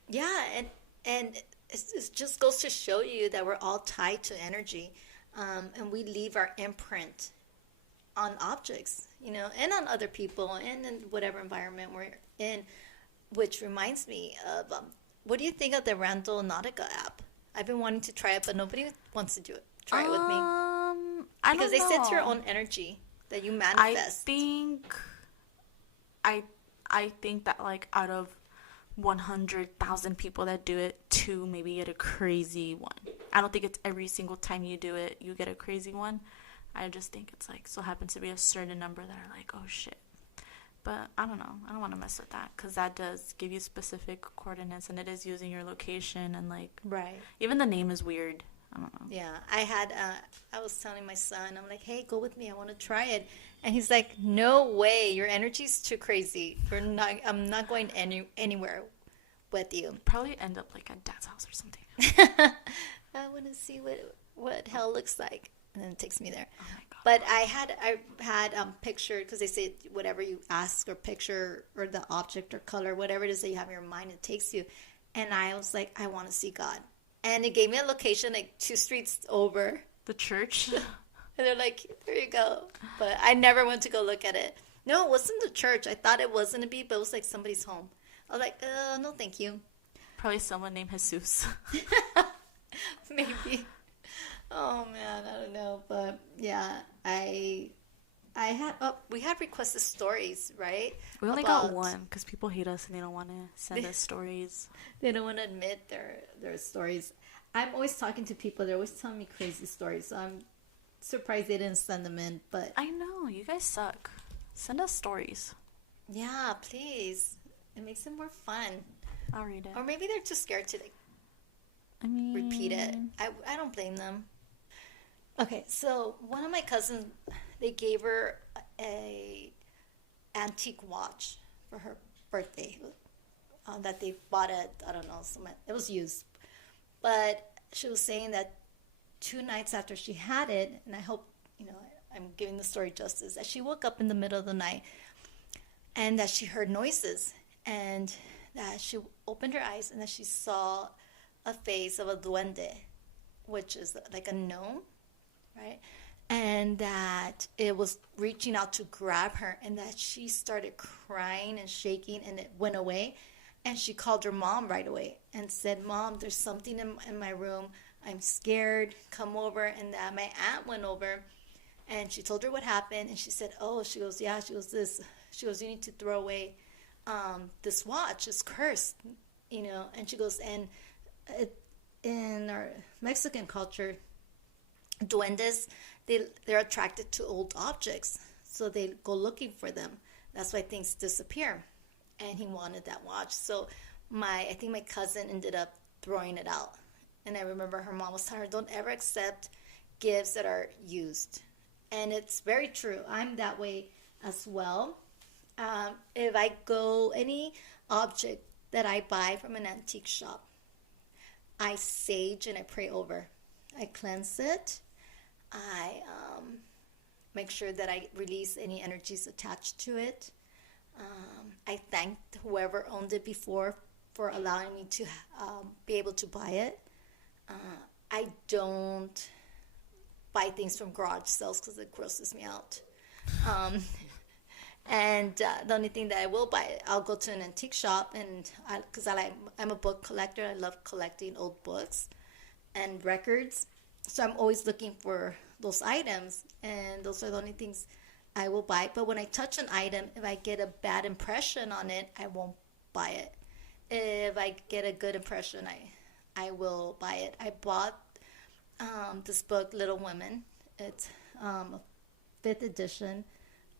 yeah, and it just goes to show you that we're all tied to energy, and we leave our imprint on objects, you know, and on other people, and in whatever environment we're in. Which reminds me of, what do you think of the Randall Nautica app? I've been wanting to try it, but nobody wants to do it. Try it with me. I because don't know. they sense your own energy that you manifest. I think that like out of 100,000 people that do it, 2 maybe get a crazy one. I don't think it's every single time you do it you get a crazy one. I just think it's like so happens to be a certain number that are like, oh shit. But I don't know. I don't want to mess with that because that does give you specific coordinates, and it is using your location, and like Right. even the name is weird. I don't know. Yeah, I was telling my son, I'm like, hey, go with me. I want to try it. And he's like, no way. Your energy's too crazy. I'm not going anywhere with you. Probably end up like at dad's house or something. I want to see what hell looks like. And then it takes me there. Oh my god. But I had pictured, because they say whatever you ask or picture or the object or color, whatever it is that you have in your mind, it takes you. And I was like, I want to see God. And it gave me a location like 2 streets over. The church? And they're like, there you go. But I never went to go look at it. No, it wasn't the church. I thought it was going to be, but it was like somebody's home. I was like, no, thank you. Probably someone named Jesus. Maybe. Oh, man, I don't know. But, yeah, we had requested stories, right? We only got one because people hate us and they don't want to send us stories. They don't want to admit their stories. I'm always talking to people. They're always telling me crazy stories. So I'm surprised they didn't send them in. But I know. You guys suck. Send us stories. yeah, please. It makes it more fun. I'll read it. Or maybe they're too scared to repeat it. I don't blame them. Okay, so one of my cousins, they gave her a antique watch for her birthday that they bought at, I don't know, it was used. But she was saying that 2 nights after she had it, and I hope, I'm giving the story justice, that she woke up in the middle of the night and that she heard noises, and that she opened her eyes and that she saw a face of a duende, which is like a gnome, right? And that it was reaching out to grab her, and that she started crying and shaking, and it went away. And she called her mom right away and said, Mom, there's something in my room. I'm scared. Come over. And that my aunt went over, and she told her what happened. And she said, oh, she goes, yeah. She goes, you need to throw away this watch. It's cursed, And she goes, and in our Mexican culture, duendes, they're attracted to old objects, so they go looking for them. That's why things disappear. And he wanted that watch, so I think my cousin ended up throwing it out. And I remember her mom was telling her, don't ever accept gifts that are used. And it's very true. I'm that way as well. If I go, any object that I buy from an antique shop, I sage and I pray over. I cleanse it. I make sure that I release any energies attached to it. I thank whoever owned it before for allowing me to be able to buy it. I don't buy things from garage sales because it grosses me out. And the only thing that I will buy, I'll go to an antique shop, and because I'm a book collector. I love collecting old books and records. So I'm always looking for those items, and those are the only things I will buy. But when I touch an item, if I get a bad impression on it, I won't buy it. If I get a good impression, I will buy it. I bought this book, Little Women. It's a 5th edition,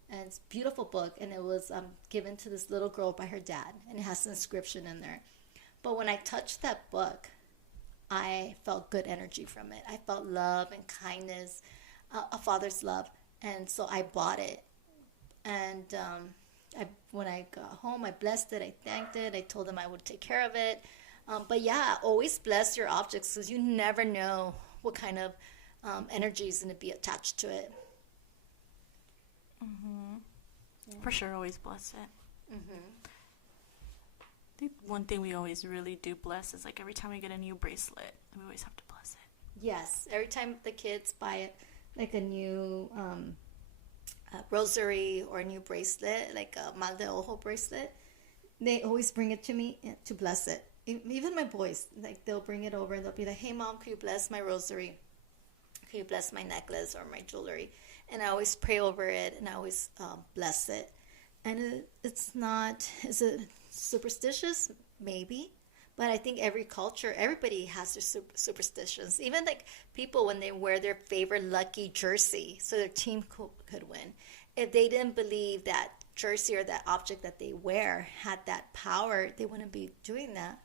and it's a beautiful book, and it was given to this little girl by her dad, and it has an inscription in there. But when I touched that book, I felt good energy from it. I felt love and kindness, a father's love. And so I bought it. And when I got home, I blessed it. I thanked it. I told them I would take care of it. But yeah, always bless your objects because you never know what kind of energy is going to be attached to it. Mm-hmm. Yeah. For sure, always bless it. Mm-hmm. I think one thing we always really do bless is like every time we get a new bracelet, we always have to bless it. Yes, every time the kids buy it, like a new rosary or a new bracelet, like a mal de ojo bracelet, they always bring it to me to bless it. Even my boys, like they'll bring it over and they'll be like, "Hey mom, could you bless my rosary? Could you bless my necklace or my jewelry?" And I always pray over it and I always bless it. And it's not, is it superstitious? Maybe. But I think every culture, everybody has their superstitions. Even like people when they wear their favorite lucky jersey so their team could win. If they didn't believe that jersey or that object that they wear had that power, they wouldn't be doing that.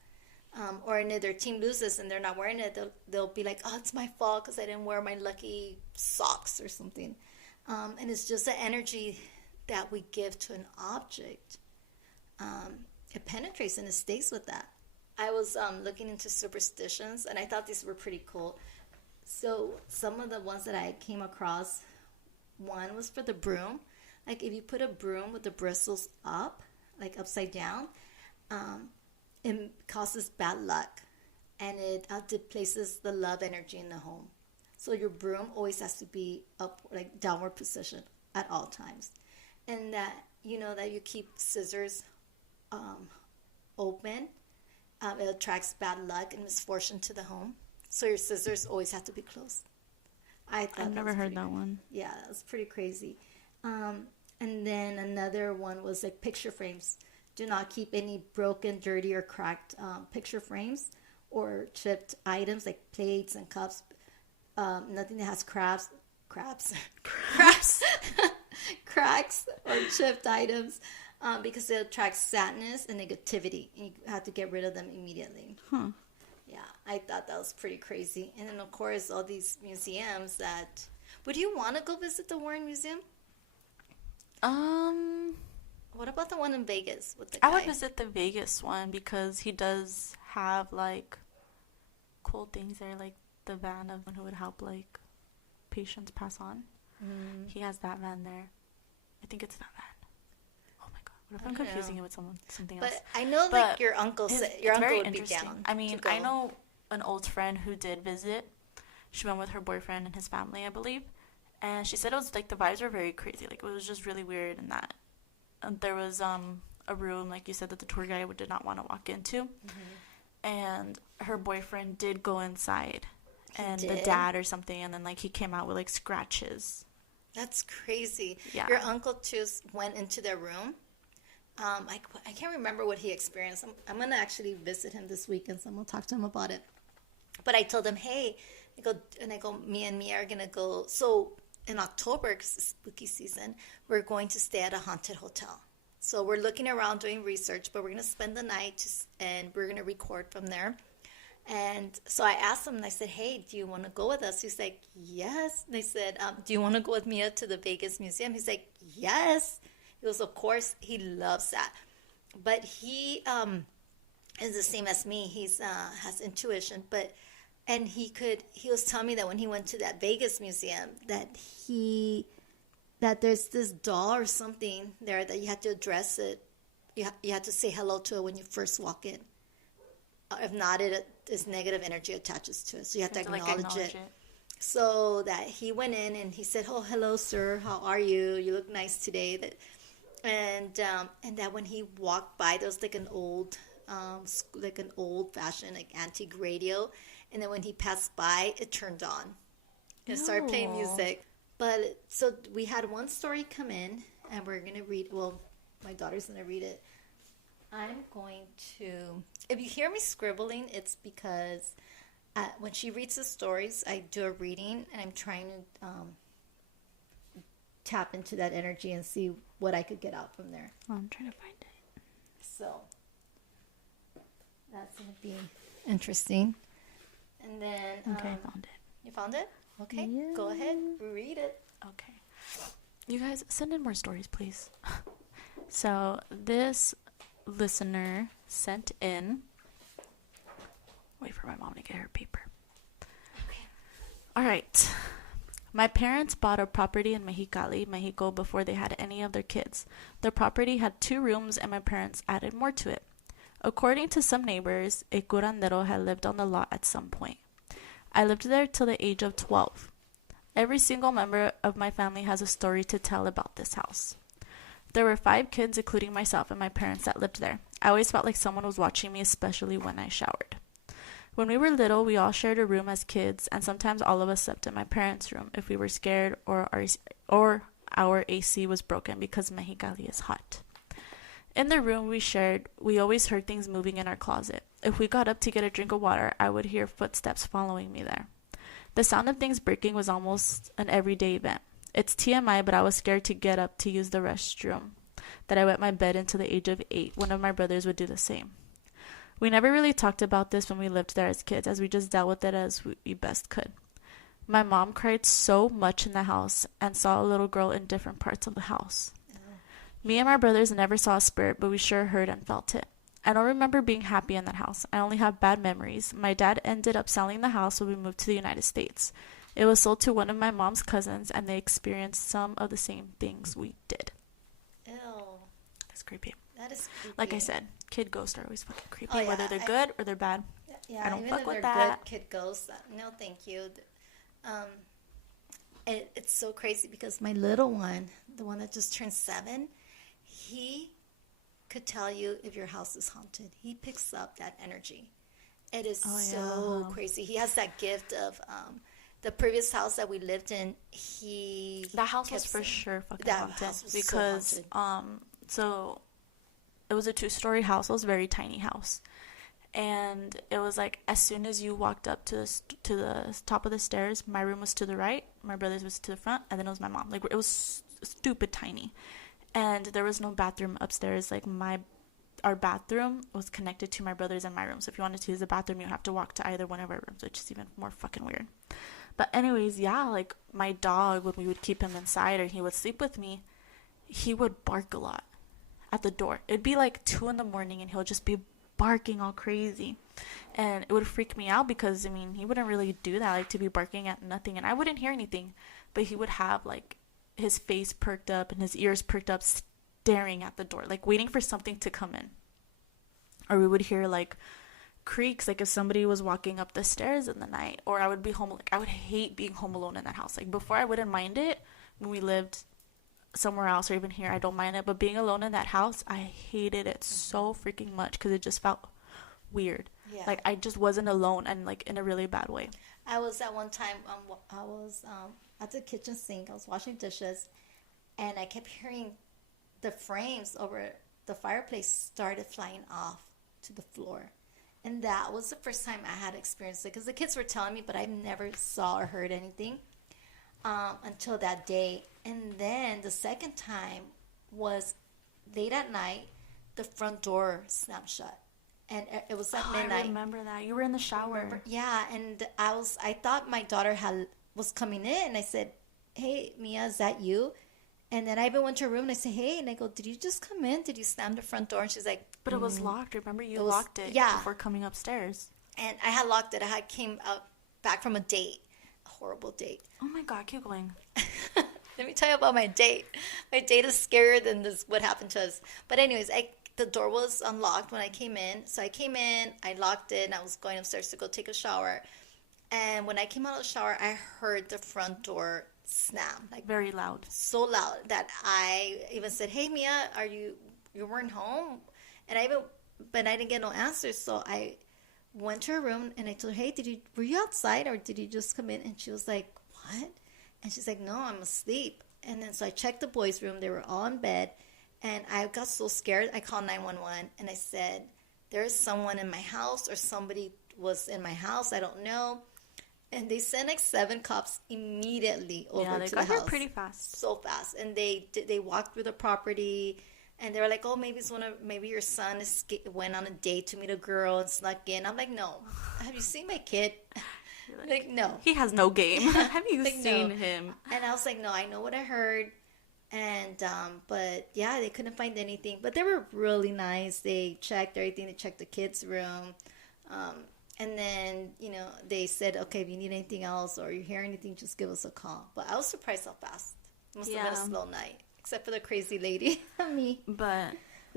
Or if their team loses and they're not wearing it, they'll be like, "Oh, it's my fault because I didn't wear my lucky socks or something." And it's just the energy that we give to an object. It penetrates and it stays with that. I was looking into superstitions and I thought these were pretty cool. So some of the ones that I came across, one was for the broom. Like if you put a broom with the bristles up, like upside down, it causes bad luck and it displaces the love energy in the home. So your broom always has to be up, like downward position at all times. And that, that you keep scissors open, it attracts bad luck and misfortune to the home. So your scissors always have to be closed. I've never heard that one. Yeah, that was pretty crazy. And then another one was like picture frames. Do not keep any broken, dirty, or cracked picture frames or chipped items like plates and cups. Nothing that has cracks or chipped items because it attracts sadness and negativity. And you have to get rid of them immediately. Huh. Yeah, I thought that was pretty crazy. And then, of course, all these museums that... Would you want to go visit the Warren Museum? What about the one in Vegas with the guy? I would visit the Vegas one because he does have, like, cool things there, like the van of one who would help, like, patients pass on. Mm. He has that van there. I think it's that van. Oh my god! What if I'm confusing it with something else? But I know, like your uncle said, your uncle would be down. I mean, I know an old friend who did visit. She went with her boyfriend and his family, I believe, and she said it was like the vibes were very crazy. Like it was just really weird, and there was a room, like you said, that the tour guide did not want to walk into, and her boyfriend did go inside. And the dad or something, and then like he came out with like scratches. That's crazy. Yeah. Your uncle too went into their room. I can't remember what he experienced. I'm gonna actually visit him this weekend, so I'm gonna talk to him about it. But I told him, hey, I go, me and Mia are gonna go. So in October, because it's spooky season, we're going to stay at a haunted hotel. So we're looking around doing research, but we're gonna spend the night and we're gonna record from there. And so I asked him, and I said, hey, do you want to go with us? He's like, yes. And I said, do you want to go with Mia to the Vegas Museum? He's like, yes. He goes, of course, he loves that. But he is the same as me. He's has intuition. And he was telling me that when he went to that Vegas Museum, that there's this doll or something there that you have to address it. You have to say hello to it when you first walk in. If not, this negative energy attaches to it. So you have to acknowledge it. So that he went in and he said, oh, hello, sir. How are you? You look nice today. And that when he walked by, there was like an old-fashioned like antique radio. And then when he passed by, it turned on. It started playing music. But so we had one story come in, and we're going to read. Well, my daughter's going to read it. I'm going to... If you hear me scribbling, it's because when she reads the stories, I do a reading, and I'm trying to tap into that energy and see what I could get out from there. Oh, I'm trying to find it. So, That's going to be interesting. And then... Okay, I found it. You found it? Okay, Yeah. Go ahead. Read it. Okay. You guys, send in more stories, please. So, this listener sent in... Wait for my mom to get her paper. Okay. All right. My parents bought a property in Mexicali, Mexico, before they had any of their kids. The property had 2 rooms, and my parents added more to it. According to some neighbors, a curandero had lived on the lot at some point. I lived there till the age of 12. Every single member of my family has a story to tell about this house. There were 5 kids, including myself and my parents, that lived there. I always felt like someone was watching me, especially when I showered. When we were little, we all shared a room as kids, and sometimes all of us slept in my parents' room if we were scared or our AC was broken because Mexicali is hot. In the room we shared, we always heard things moving in our closet. If we got up to get a drink of water, I would hear footsteps following me there. The sound of things breaking was almost an everyday event. It's TMI, but I was scared to get up to use the restroom that I wet my bed until the age of 8. One of my brothers would do the same. We never really talked about this when we lived there as kids, as we just dealt with it as we best could. My mom cried so much in the house and saw a little girl in different parts of the house. Me and my brothers never saw a spirit, but we sure heard and felt it. I don't remember being happy in that house. I only have bad memories. My dad ended up selling the house when we moved to the United States. It was sold to one of my mom's cousins, and they experienced some of the same things we did. Ew. That's creepy. That is creepy. Like I said, kid ghosts are always fucking creepy, Oh, yeah, whether they're good or they're bad. Yeah, I don't even fuck if with they're that. good kid ghosts, no thank you. It's so crazy because my little one, the one that just turned 7, he could tell you if your house is haunted. He picks up that energy. It is so crazy. He has that gift of the previous house that we lived in. That house was for sure fucking haunted because so it was a 2-story house. It was a very tiny house. And it was like as soon as you walked up to the top of the stairs, my room was to the right, my brother's was to the front, and then it was my mom. Like it was stupid tiny. And there was no bathroom upstairs. Like our bathroom was connected to my brother's and my room. So if you wanted to use the bathroom, you have to walk to either one of our rooms, which is even more fucking weird. But anyways, yeah, like my dog, when we would keep him inside or he would sleep with me, he would bark a lot at the door. It'd be like 2 in the morning and he'll just be barking all crazy. And it would freak me out because, I mean, he wouldn't really do that, like to be barking at nothing. And I wouldn't hear anything. But he would have like his face perked up and his ears perked up, staring at the door, like waiting for something to come in. Or we would hear like creaks, like if somebody was walking up the stairs in the night. Or I would be home, like I would hate being home alone in that house. Like before I wouldn't mind it when we lived somewhere else or even here, I don't mind it. But being alone in that house, I hated it so freaking much because it just felt weird. Yeah. Like I just wasn't alone and like in a really bad way. I was at one time, I was at the kitchen sink. I was washing dishes, and I kept hearing the frames over the fireplace started flying off to the floor. And that was the first time I had experienced it because the kids were telling me, but I never saw or heard anything until that day. And then the second time was late at night, the front door snapped shut. And it was at midnight. I remember that. You were in the shower. Yeah, and I thought my daughter was coming in. And I said, "Hey, Mia, is that you?" And then I even went to her room and I said, "Hey," and I go, "Did you just come in? Did you slam the front door?" And she's like, "But it was locked. Remember, you locked it before coming upstairs." And I had locked it. I had came back from a date, a horrible date. Oh my God, keep going. Let me tell you about my date. My date is scarier than what happened to us. But anyways, the door was unlocked when I came in. So I came in, I locked it, and I was going upstairs to go take a shower. And when I came out of the shower, I heard the front door slam. Like very loud. So loud that I even said, "Hey, Mia, you weren't home?" And but I didn't get no answers. So I went to her room and I told her, "Hey, were you outside or did you just come in?" And she was like, "What?" And she's like, "No, I'm asleep." And then so I checked the boys' room. They were all in bed. And I got so scared, I called 911. And I said, "There is someone in my house or somebody was in my house. I don't know." And they sent like 7 cops immediately over to the house. Yeah, they got here pretty fast. So fast. And they walked through the property. And they were like, oh, maybe your son went on a date to meet a girl and snuck in. I'm like, no. Have you seen my kid? Like, no. He has no game. Have you like, seen no. him? And I was like, no, I know what I heard. And, but yeah, they couldn't find anything. But they were really nice. They checked everything. They checked the kids' room. And then, they said, okay, if you need anything else or you hear anything, just give us a call. But I was surprised how fast. Must have been a slow night. Except for the crazy lady, me. But,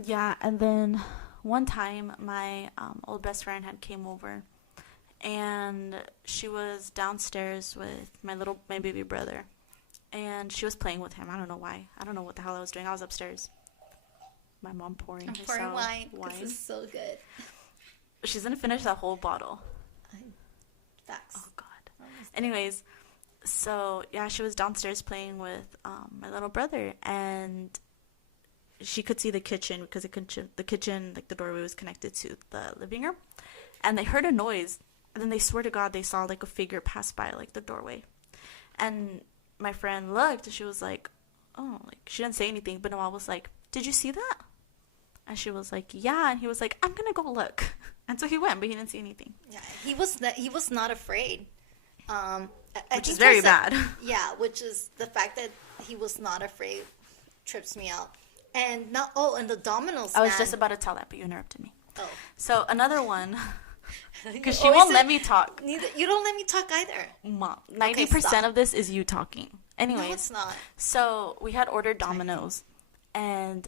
yeah, and then one time my old best friend had came over. And she was downstairs with my baby brother. And she was playing with him. I don't know why. I don't know what the hell I was doing. I was upstairs. My mom pouring wine because it's so good. She's going to finish that whole bottle. Facts. Oh, God. Anyways, so, yeah, she was downstairs playing with my little brother. And she could see the kitchen because the kitchen, like the doorway was connected to the living room. And they heard a noise. And then they swear to God they saw, like, a figure pass by, like, the doorway. And my friend looked, and she was like, oh, like, she didn't say anything. But Noelle was like, did you see that? And she was like, yeah. And he was like, I'm going to go look. And so he went, but he didn't see anything. Yeah, he was not afraid. Which is very bad. Yeah, which is the fact that he was not afraid trips me out. And and the dominoes, I was just about to tell that, but you interrupted me. Oh. So another one... Because she won't let me talk. You don't let me talk either. Mom, 90% of this is you talking. Anyways. No, it's not. So we had ordered Domino's. And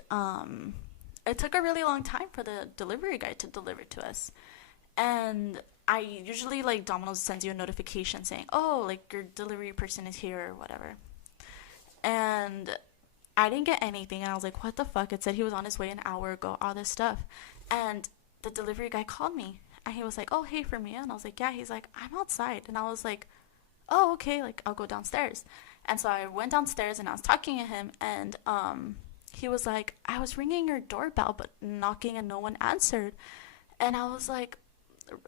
it took a really long time for the delivery guy to deliver to us. And I usually, like, Domino's sends you a notification saying, oh, like, your delivery person is here or whatever. And I didn't get anything. And I was like, what the fuck? It said he was on his way an hour ago, all this stuff. And the delivery guy called me. And he was like, oh, hey, for me. And I was like, yeah. He's like, I'm outside. And I was like, oh, okay, like, I'll go downstairs. And so I went downstairs, and I was talking to him. And he was like, I was ringing your doorbell, but knocking, and no one answered. And I was like,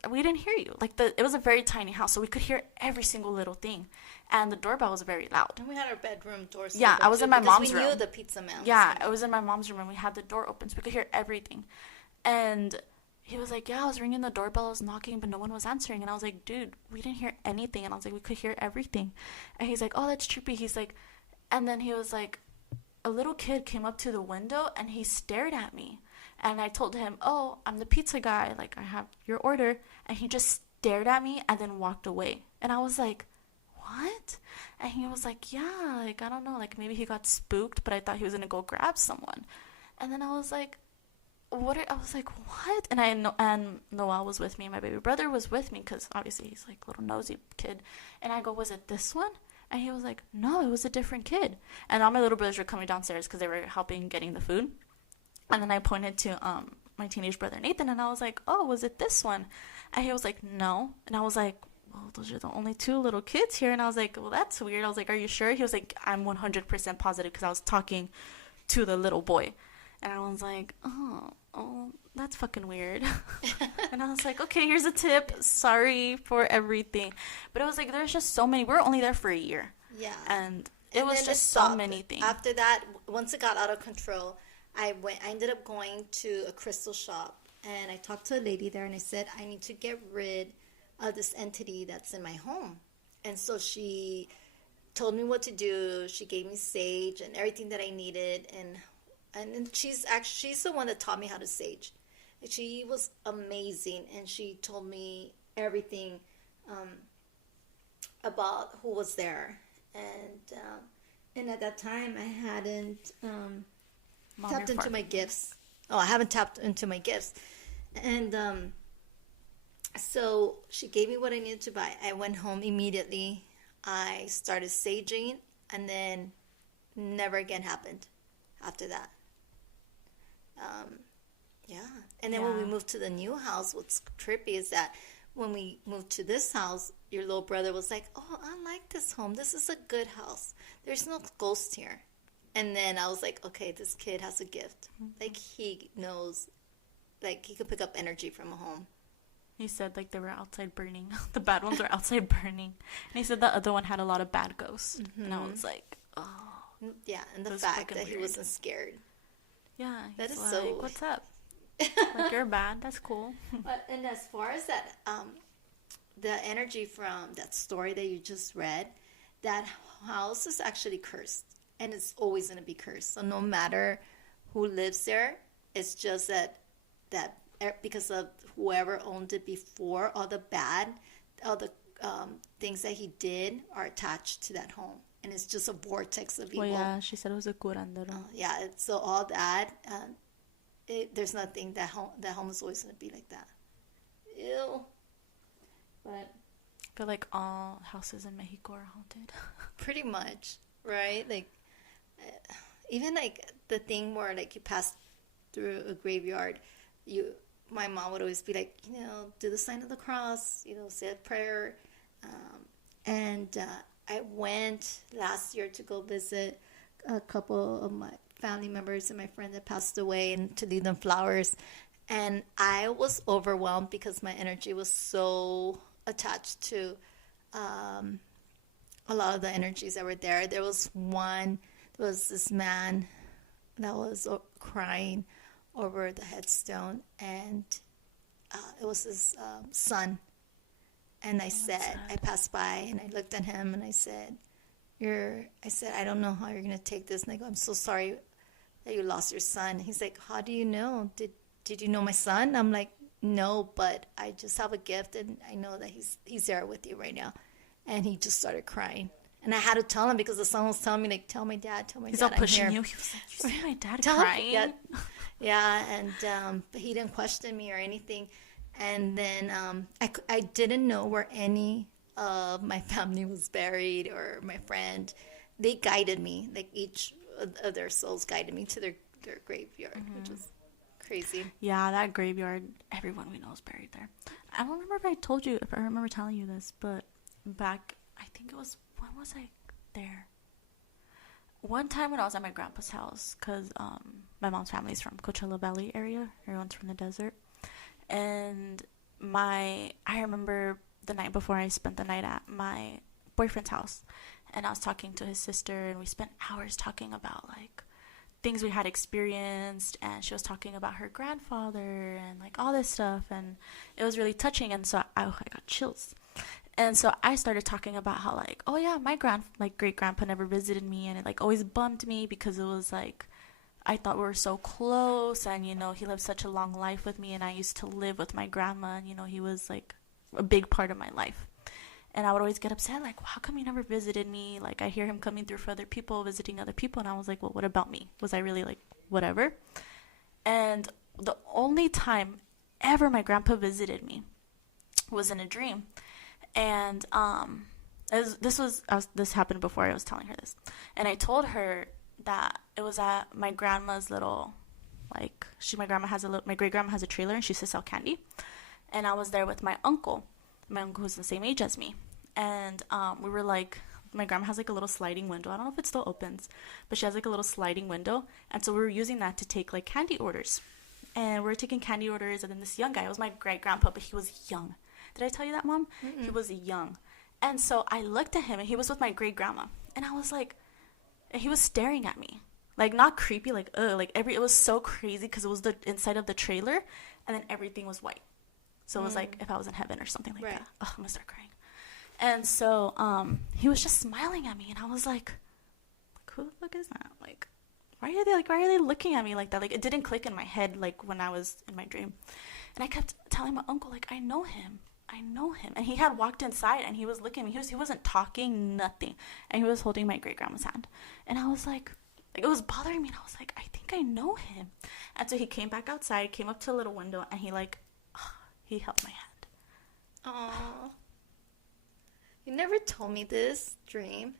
we didn't hear you. Like, it was a very tiny house, so we could hear every single little thing. And the doorbell was very loud. And we had our bedroom doors. Yeah, I was in my mom's room. We knew the pizza man. Yeah, I was in my mom's room, and we had the door open, so we could hear everything. And he was like, yeah, I was ringing the doorbell, I was knocking, but no one was answering. And I was like, dude, we didn't hear anything. And I was like, we could hear everything. And he's like, oh, that's trippy. He's like, and then he was like, a little kid came up to the window, and he stared at me. And I told him, oh, I'm the pizza guy. Like, I have your order. And he just stared at me and then walked away. And I was like, what? And he was like, yeah, like, I don't know. Like, maybe he got spooked, but I thought he was going to go grab someone. And then I was like, I was like, what? And Noelle was with me. My baby brother was with me because obviously he's like a little nosy kid. And I go, was it this one? And he was like, no, it was a different kid. And all my little brothers were coming downstairs because they were helping getting the food. And then I pointed to my teenage brother Nathan, and I was like, oh, was it this one? And he was like, no. And I was like, well, those are the only two little kids here. And I was like, well, that's weird. I was like, are you sure? He was like, I'm 100% positive, because I was talking to the little boy. And I was like, oh, that's fucking weird. And I was like, okay, here's a tip. Sorry for everything. But it was like, there's just so many. We were only there for a year. Yeah. And it was just so many things. After that, once it got out of control, I ended up going to a crystal shop. And I talked to a lady there, and I said, I need to get rid of this entity that's in my home. And so she told me what to do. She gave me sage and everything that I needed. And she's the one that taught me how to sage. She was amazing, and she told me everything about who was there. And at that time, I hadn't tapped into my gifts. Oh, I haven't tapped into my gifts. And so she gave me what I needed to buy. I went home immediately. I started saging, and then never again happened after that. Yeah. And then when we moved to the new house, what's trippy is that when we moved to this house, your little brother was like, oh, I like this home. This is a good house. There's no ghost here. And then I was like, okay, this kid has a gift. Mm-hmm. Like, he knows, like, he could pick up energy from a home. He said, like, they were outside burning. The bad ones were outside burning. And he said the other one had a lot of bad ghosts. Mm-hmm. And I was like, oh. Yeah, and the fact that he wasn't scared. Yeah, That he's is like, so. what's up? Like, you're bad. That's cool. And as far as that, the energy from that story that you just read, that house is actually cursed, and it's always going to be cursed. So no matter who lives there, it's just that because of whoever owned it before, all the things that he did are attached to that home, and it's just a vortex of Well, evil. yeah, she said it was a curandero. Yeah, so all that, there's nothing that home is always going to be like that. Ew. But I feel like all houses in Mexico are haunted. pretty much, right? Like, even like the thing where like you pass through a graveyard, my mom would always be like, do the sign of the cross, say a prayer. And I went last year to go visit a couple of my family members and my friend that passed away, and to leave them flowers. And I was overwhelmed because my energy was so attached to a lot of the energies that were there. There was this man that was crying over the headstone, and it was his son. And I passed by and I looked at him and I said, I don't know how you're going to take this. And I go, I'm so sorry that you lost your son. He's like, how do you know? Did you know my son? I'm like, no, but I just have a gift and I know that he's there with you right now. And he just started crying. And I had to tell him because the son was telling me, like, tell my dad, He's all pushing you. He was like, you see my dad crying? Yeah, and but he didn't question me or anything. And then I didn't know where any of my family was buried or my friend. They guided me. Like, each of their souls guided me to their graveyard, which was crazy. Yeah, that graveyard, everyone we know is buried there. I don't remember if I remember telling you this, but back, I think it was, when was I there? One time when I was at my grandpa's house, because my mom's family's from Coachella Valley area. Everyone's from the desert. And I remember the night before I spent the night at my boyfriend's house, and I was talking to his sister, and we spent hours talking about like things we had experienced, and she was talking about her grandfather and like all this stuff, and it was really touching. And so I got chills. And so I started talking about how like, oh yeah, my great grandpa never visited me, and it like always bummed me because it was like, I thought we were so close, and he lived such a long life with me, and I used to live with my grandma, and he was like a big part of my life. And I would always get upset, like, how come he never visited me? Like, I hear him coming through for other people, visiting other people, and I was like, well, what about me? Was I really like whatever? And the only time ever my grandpa visited me was in a dream. And this happened before I was telling her this, and I told her that it was at my grandma's little, like, my great grandma has a trailer, and she used to sell candy, and I was there with my uncle who's the same age as me, and we were like, my grandma has like a little sliding window. I don't know if it still opens, but she has like a little sliding window, and so we were using that to take like candy orders, and we were taking candy orders, and then this young guy, it was my great grandpa, but he was young. Did I tell you that, Mom? Mm-mm. He was young. And so I looked at him, and he was with my great grandma, and I was like, and he was staring at me, like, not creepy, like, ugh, like it was so crazy because it was the inside of the trailer, and then everything was white. So it was like if I was in heaven or something like that. Oh, I'm gonna start crying. And so he was just smiling at me, and I was like, who the fuck is that? Like, why are they looking at me like that? Like, it didn't click in my head like when I was in my dream. And I kept telling my uncle, like, I know him. And he had walked inside, and he was looking at me. He wasn't talking, nothing. And he was holding my great grandma's hand. And I was like, it was bothering me. And I was like, I think I know him. And so he came back outside, came up to a little window, and he held my hand. Aww. You never told me this dream.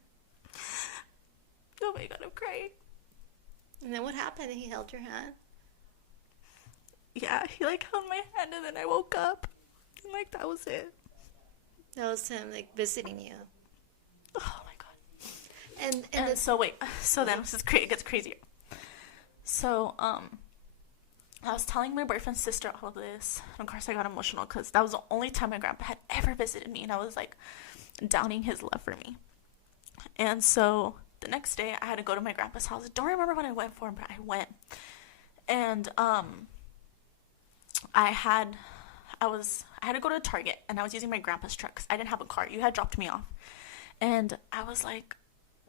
Oh my God, I'm crying. And then what happened? He held your hand? Yeah, he like held my hand, and then I woke up. And like, that was it. That was him like visiting you. Oh my God. And then it gets crazier. So I was telling my boyfriend's sister all of this, and of course I got emotional because that was the only time my grandpa had ever visited me, and I was like downing his love for me. And so the next day I had to go to my grandpa's house. I don't remember what I went for, but I went. And I had I had to go to Target, and I was using my grandpa's truck 'cause I didn't have a car. You had dropped me off, and I was like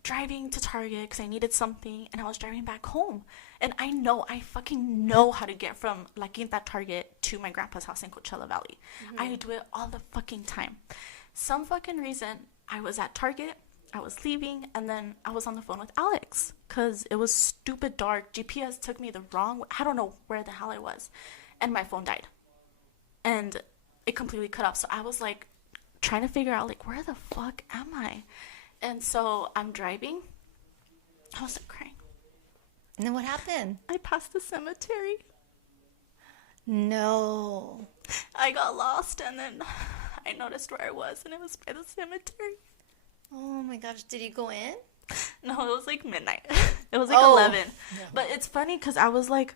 driving to Target because I needed something, and I was driving back home. And I fucking know how to get from La Quinta Target to my grandpa's house in Coachella Valley. I do it all the fucking time. Some fucking reason I was at Target, I was leaving, and then I was on the phone with Alex because it was stupid dark. GPS took me the wrong way. I don't know where the hell I was, and my phone died, and it completely cut off. So I was like trying to figure out like, where the fuck am I? And so I'm driving. I was like crying. And then what happened? I passed the cemetery. No. I got lost, and then I noticed where I was, and it was by the cemetery. Oh my gosh, did you go in? No, it was like midnight. It was like 11. Yeah. But it's funny because I was like,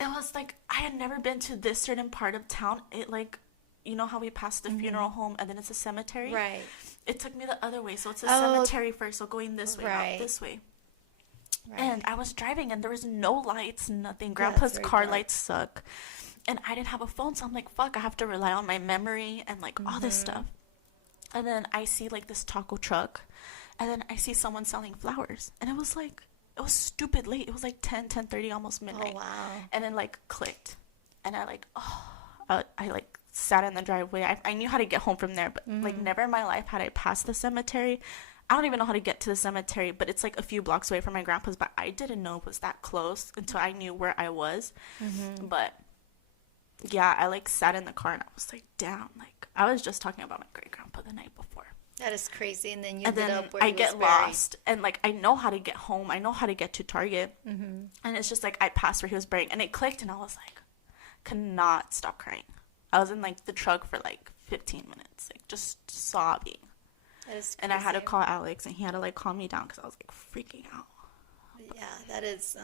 I had never been to this certain part of town. It like, you know how we passed the funeral home and then it's a cemetery? Right. It took me the other way. So it's a cemetery first, so going this way, not this way. Right. And I was driving and there was no lights, nothing. Grandpa's car dark. Lights suck. And I didn't have a phone, so I'm like, fuck, I have to rely on my memory and like all this stuff. And then I see like this taco truck, and then I see someone selling flowers. And it was stupid late. It was like 10:30, almost midnight. Oh, wow. And then like clicked. And I like, I like sat in the driveway. I knew how to get home from there, but like never in my life had I passed the cemetery. I don't even know how to get to the cemetery, but it's like a few blocks away from my grandpa's, but I didn't know it was that close until I knew where I was. But yeah, I like sat in the car and I was like, damn, like I was just talking about my great grandpa the night before. That is crazy. And then I get lost, and like I know how to get home. I know how to get to Target, and it's just like I passed where he was buried, and it clicked, and I was like, could not stop crying. I was in like the truck for like 15 minutes, like just sobbing. That is crazy. And I had to call Alex, and he had to like calm me down because I was like freaking out. Yeah, that is.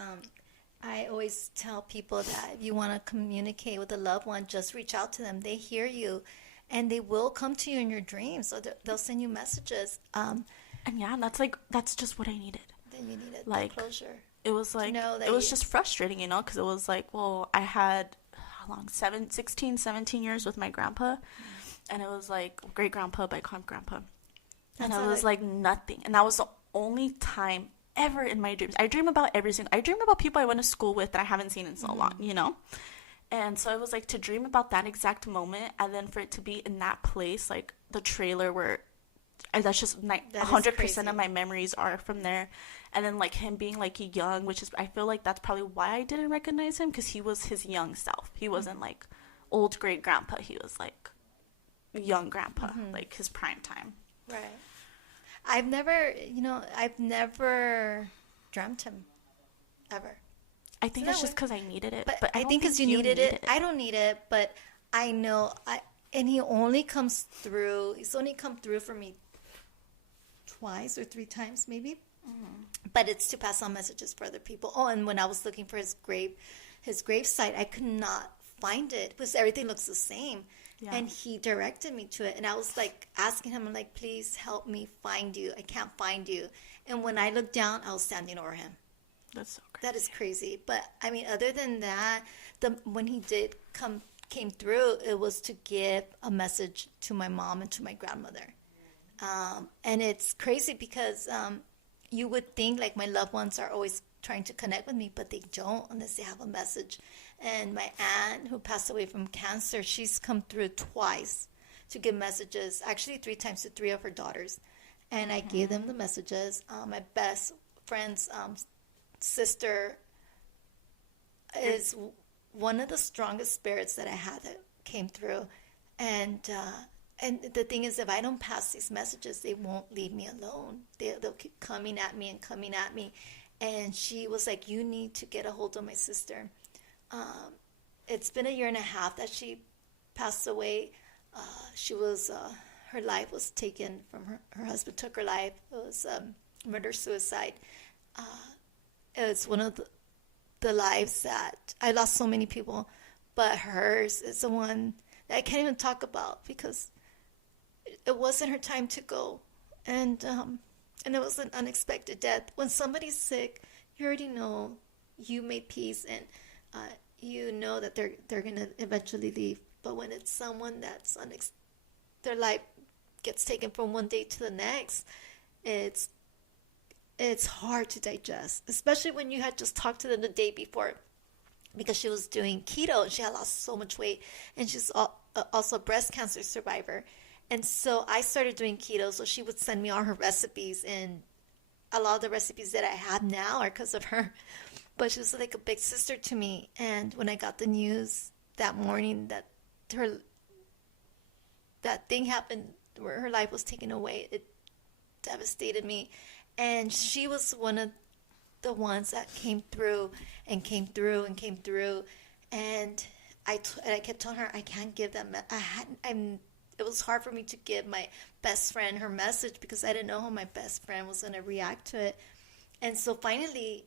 I always tell people that if you want to communicate with a loved one, just reach out to them. They hear you, and they will come to you in your dreams. So they'll send you messages. And yeah, that's just what I needed. Then you needed like closure. It was like it was just frustrating, you know, because it was like, well, I had how long? 16, 17 years with my grandpa, and it was like great grandpa, but I call him grandpa, and I was like nothing, and that was the only time ever in my dreams. I dream about people I went to school with that I haven't seen in so long, you know? And so it was like to dream about that exact moment, and then for it to be in that place, like the trailer where that's just like 100% of my memories are from there. And then like him being like young, which is, I feel like that's probably why I didn't recognize him, because he was his young self. He wasn't like old great grandpa. He was like young grandpa, like his prime time. Right. I've never dreamt him, ever. I think it's just because I needed it. But I think because you needed it. I don't need it, but I know. And he only comes through. He's only come through for me twice or three times, maybe. But it's to pass on messages for other people. Oh, and when I was looking for his gravesite, I could not find it because everything looks the same. Yeah. And he directed me to it. And I was like asking him, I'm like, please help me find you. I can't find you. And when I looked down, I was standing over him. That's so crazy. That is crazy. But I mean, other than that, when he came through, it was to give a message to my mom and to my grandmother. And it's crazy because you would think like my loved ones are always trying to connect with me, but they don't unless they have a message. And my aunt, who passed away from cancer, she's come through twice to give messages, actually 3 times to 3 of her daughters. And I gave them the messages. My best friend's sister is one of the strongest spirits that I had that came through. And the thing is, if I don't pass these messages, they won't leave me alone. They'll keep coming at me. And she was like, you need to get a hold of my sister. It's been 1.5 years that she passed away. She was, her life was taken from her husband took her life. It was murder-suicide. It's one of the lives that I lost so many people, but hers is the one that I can't even talk about because it wasn't her time to go. And it was an unexpected death. When somebody's sick, you already know you made peace, and you know that they're gonna eventually leave. But when it's someone that's their life gets taken from one day to the next, it's hard to digest, especially when you had just talked to them the day before, because she was doing keto and she had lost so much weight, and she's also a breast cancer survivor. And so I started doing keto, so she would send me all her recipes, and a lot of the recipes that I have now are because of her. But she was like a big sister to me. And when I got the news that morning that that thing happened where her life was taken away, it devastated me. And she was one of the ones that came through and came through and came through. And I kept telling her, I can't give them. It was hard for me to give my best friend her message because I didn't know how my best friend was going to react to it. And so finally,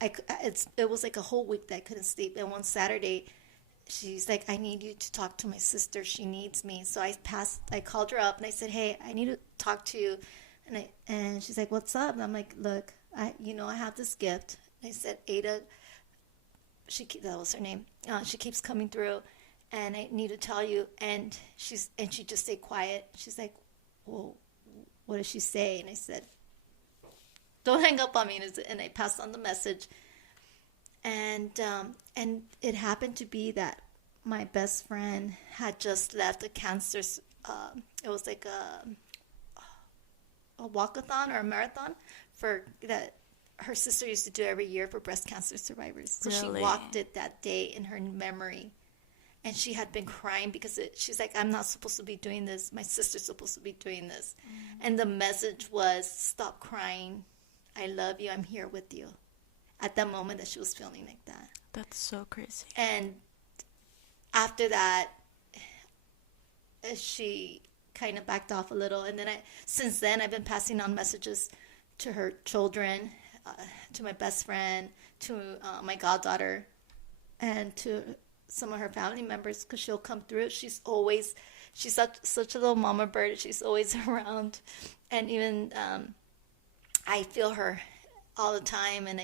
it was like a whole week that I couldn't sleep. And one Saturday, she's like, I need you to talk to my sister. She needs me. So I called her up and I said, hey, I need to talk to you. And she's like, what's up? And I'm like, look, I have this gift. And I said, Ada, that was her name. She keeps coming through, and I need to tell you. And she just stayed quiet. She's like, well, what does she say? And I said, don't hang up on me. And I passed on the message. And it happened to be that my best friend had just left a cancer. It was like a walkathon or a marathon that her sister used to do every year for breast cancer survivors. So Really? She walked it that day in her memory. And she had been crying because she's like, I'm not supposed to be doing this. My sister's supposed to be doing this. And the message was, stop crying. I love you. I'm here with you. At that moment that she was feeling like that. That's so crazy. And after that, she kind of backed off a little. And then since then, I've been passing on messages to her children, to my best friend, to my goddaughter, and to some of her family members, because she'll come through. She's such a little mama bird. She's always around. And even I feel her all the time. And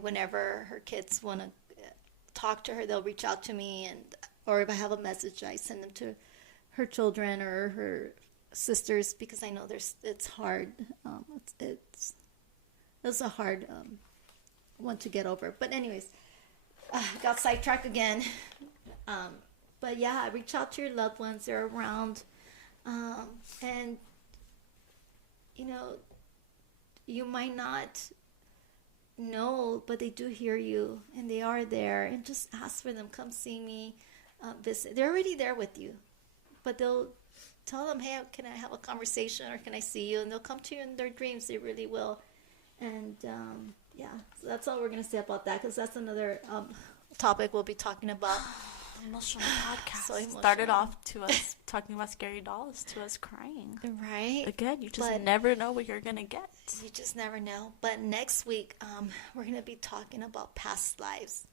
whenever her kids want to talk to her, they'll reach out to me. Or if I have a message, I send them to her children or her sisters, because I know it's hard. It's a hard one to get over. But anyways, got sidetracked again. But yeah, reach out to your loved ones. They're around. And, you might not know, but they do hear you, and they are there. And just ask for them. Come see me. Visit. They're already there with you. But they'll tell them, hey, can I have a conversation, or can I see you? And they'll come to you in their dreams. They really will. And yeah, so that's all we're going to say about that, because that's another topic we'll be talking about. Emotional podcast. So emotional. Started off to us talking about scary dolls, to us crying. Right. Again, you just never know what you're going to get. You just never know. But next week, we're going to be talking about past lives.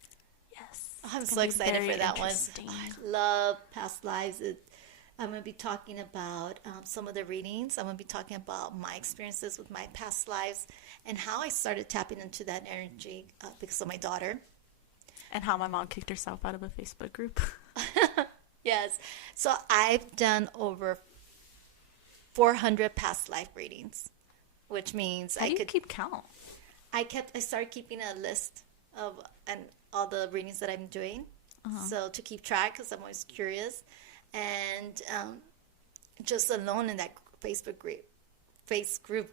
Yes. I'm so excited for that one. I love past lives. I'm going to be talking about some of the readings. I'm going to be talking about my experiences with my past lives and how I started tapping into that energy because of my daughter. And how my mom kicked herself out of a Facebook group. Yes. So I've done over 400 past life readings, which means How do you keep count? I started keeping a list of all the readings that I'm doing. So to keep track, because I'm always curious. And just alone in that Facebook group. Facebook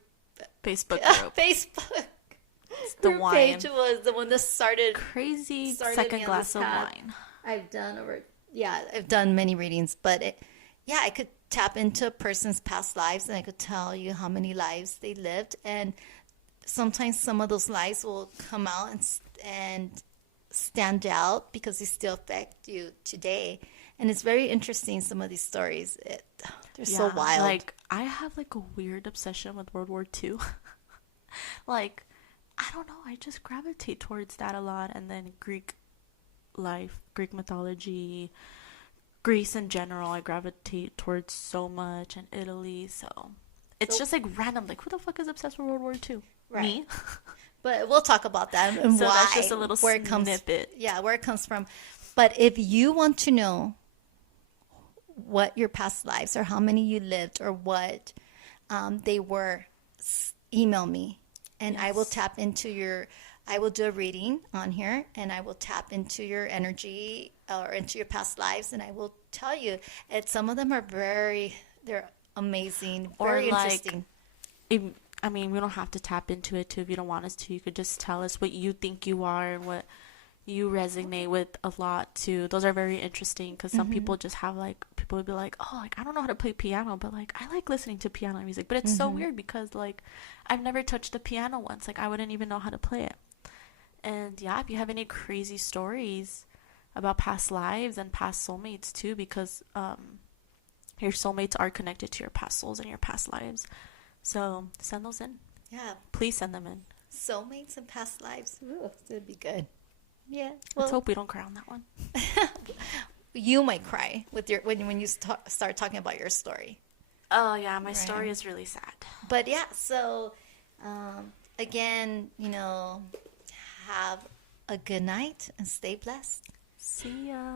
The wine page was the one that started second glass of wine. I've done many readings, but I could tap into a person's past lives, and I could tell you how many lives they lived, and sometimes some of those lives will come out and stand out because they still affect you today. And it's very interesting, some of these stories. They're so wild. Like, I have like a weird obsession with World War II. Like, I don't know, I just gravitate towards that a lot. And then Greek life, Greek mythology, Greece in general, I gravitate towards so much, and Italy. So it's just like random. Like, who the fuck is obsessed with World War II? Right. Me? But we'll talk about that and So why. that's just a little where it comes, snippet. yeah, where it comes from. But if you want to know what your past lives or how many you lived or what they were, email me and I will tap into your, I will do a reading on here and I will tap into your energy or into your past lives and I will tell you. And some of them are they're amazing, very interesting. I mean, we don't have to tap into it too if you don't want us to. You could just tell us what you think you are and what you resonate with a lot too. Those are very interesting because some people just have like, people would be like, oh, like I don't know how to play piano, but like I like listening to piano music. But it's so weird because like I've never touched the piano once. Like I wouldn't even know how to play it. And yeah, if you have any crazy stories about past lives and past soulmates too, because your soulmates are connected to your past souls and your past lives. So send those in. Yeah. Please send them in. Soulmates and past lives. Ooh, that'd be good. Yeah. Let's hope we don't cry on that one. You might cry with your when you start talking about your story. Oh yeah, my story is really sad. But yeah, so again, have a good night and stay blessed. See ya.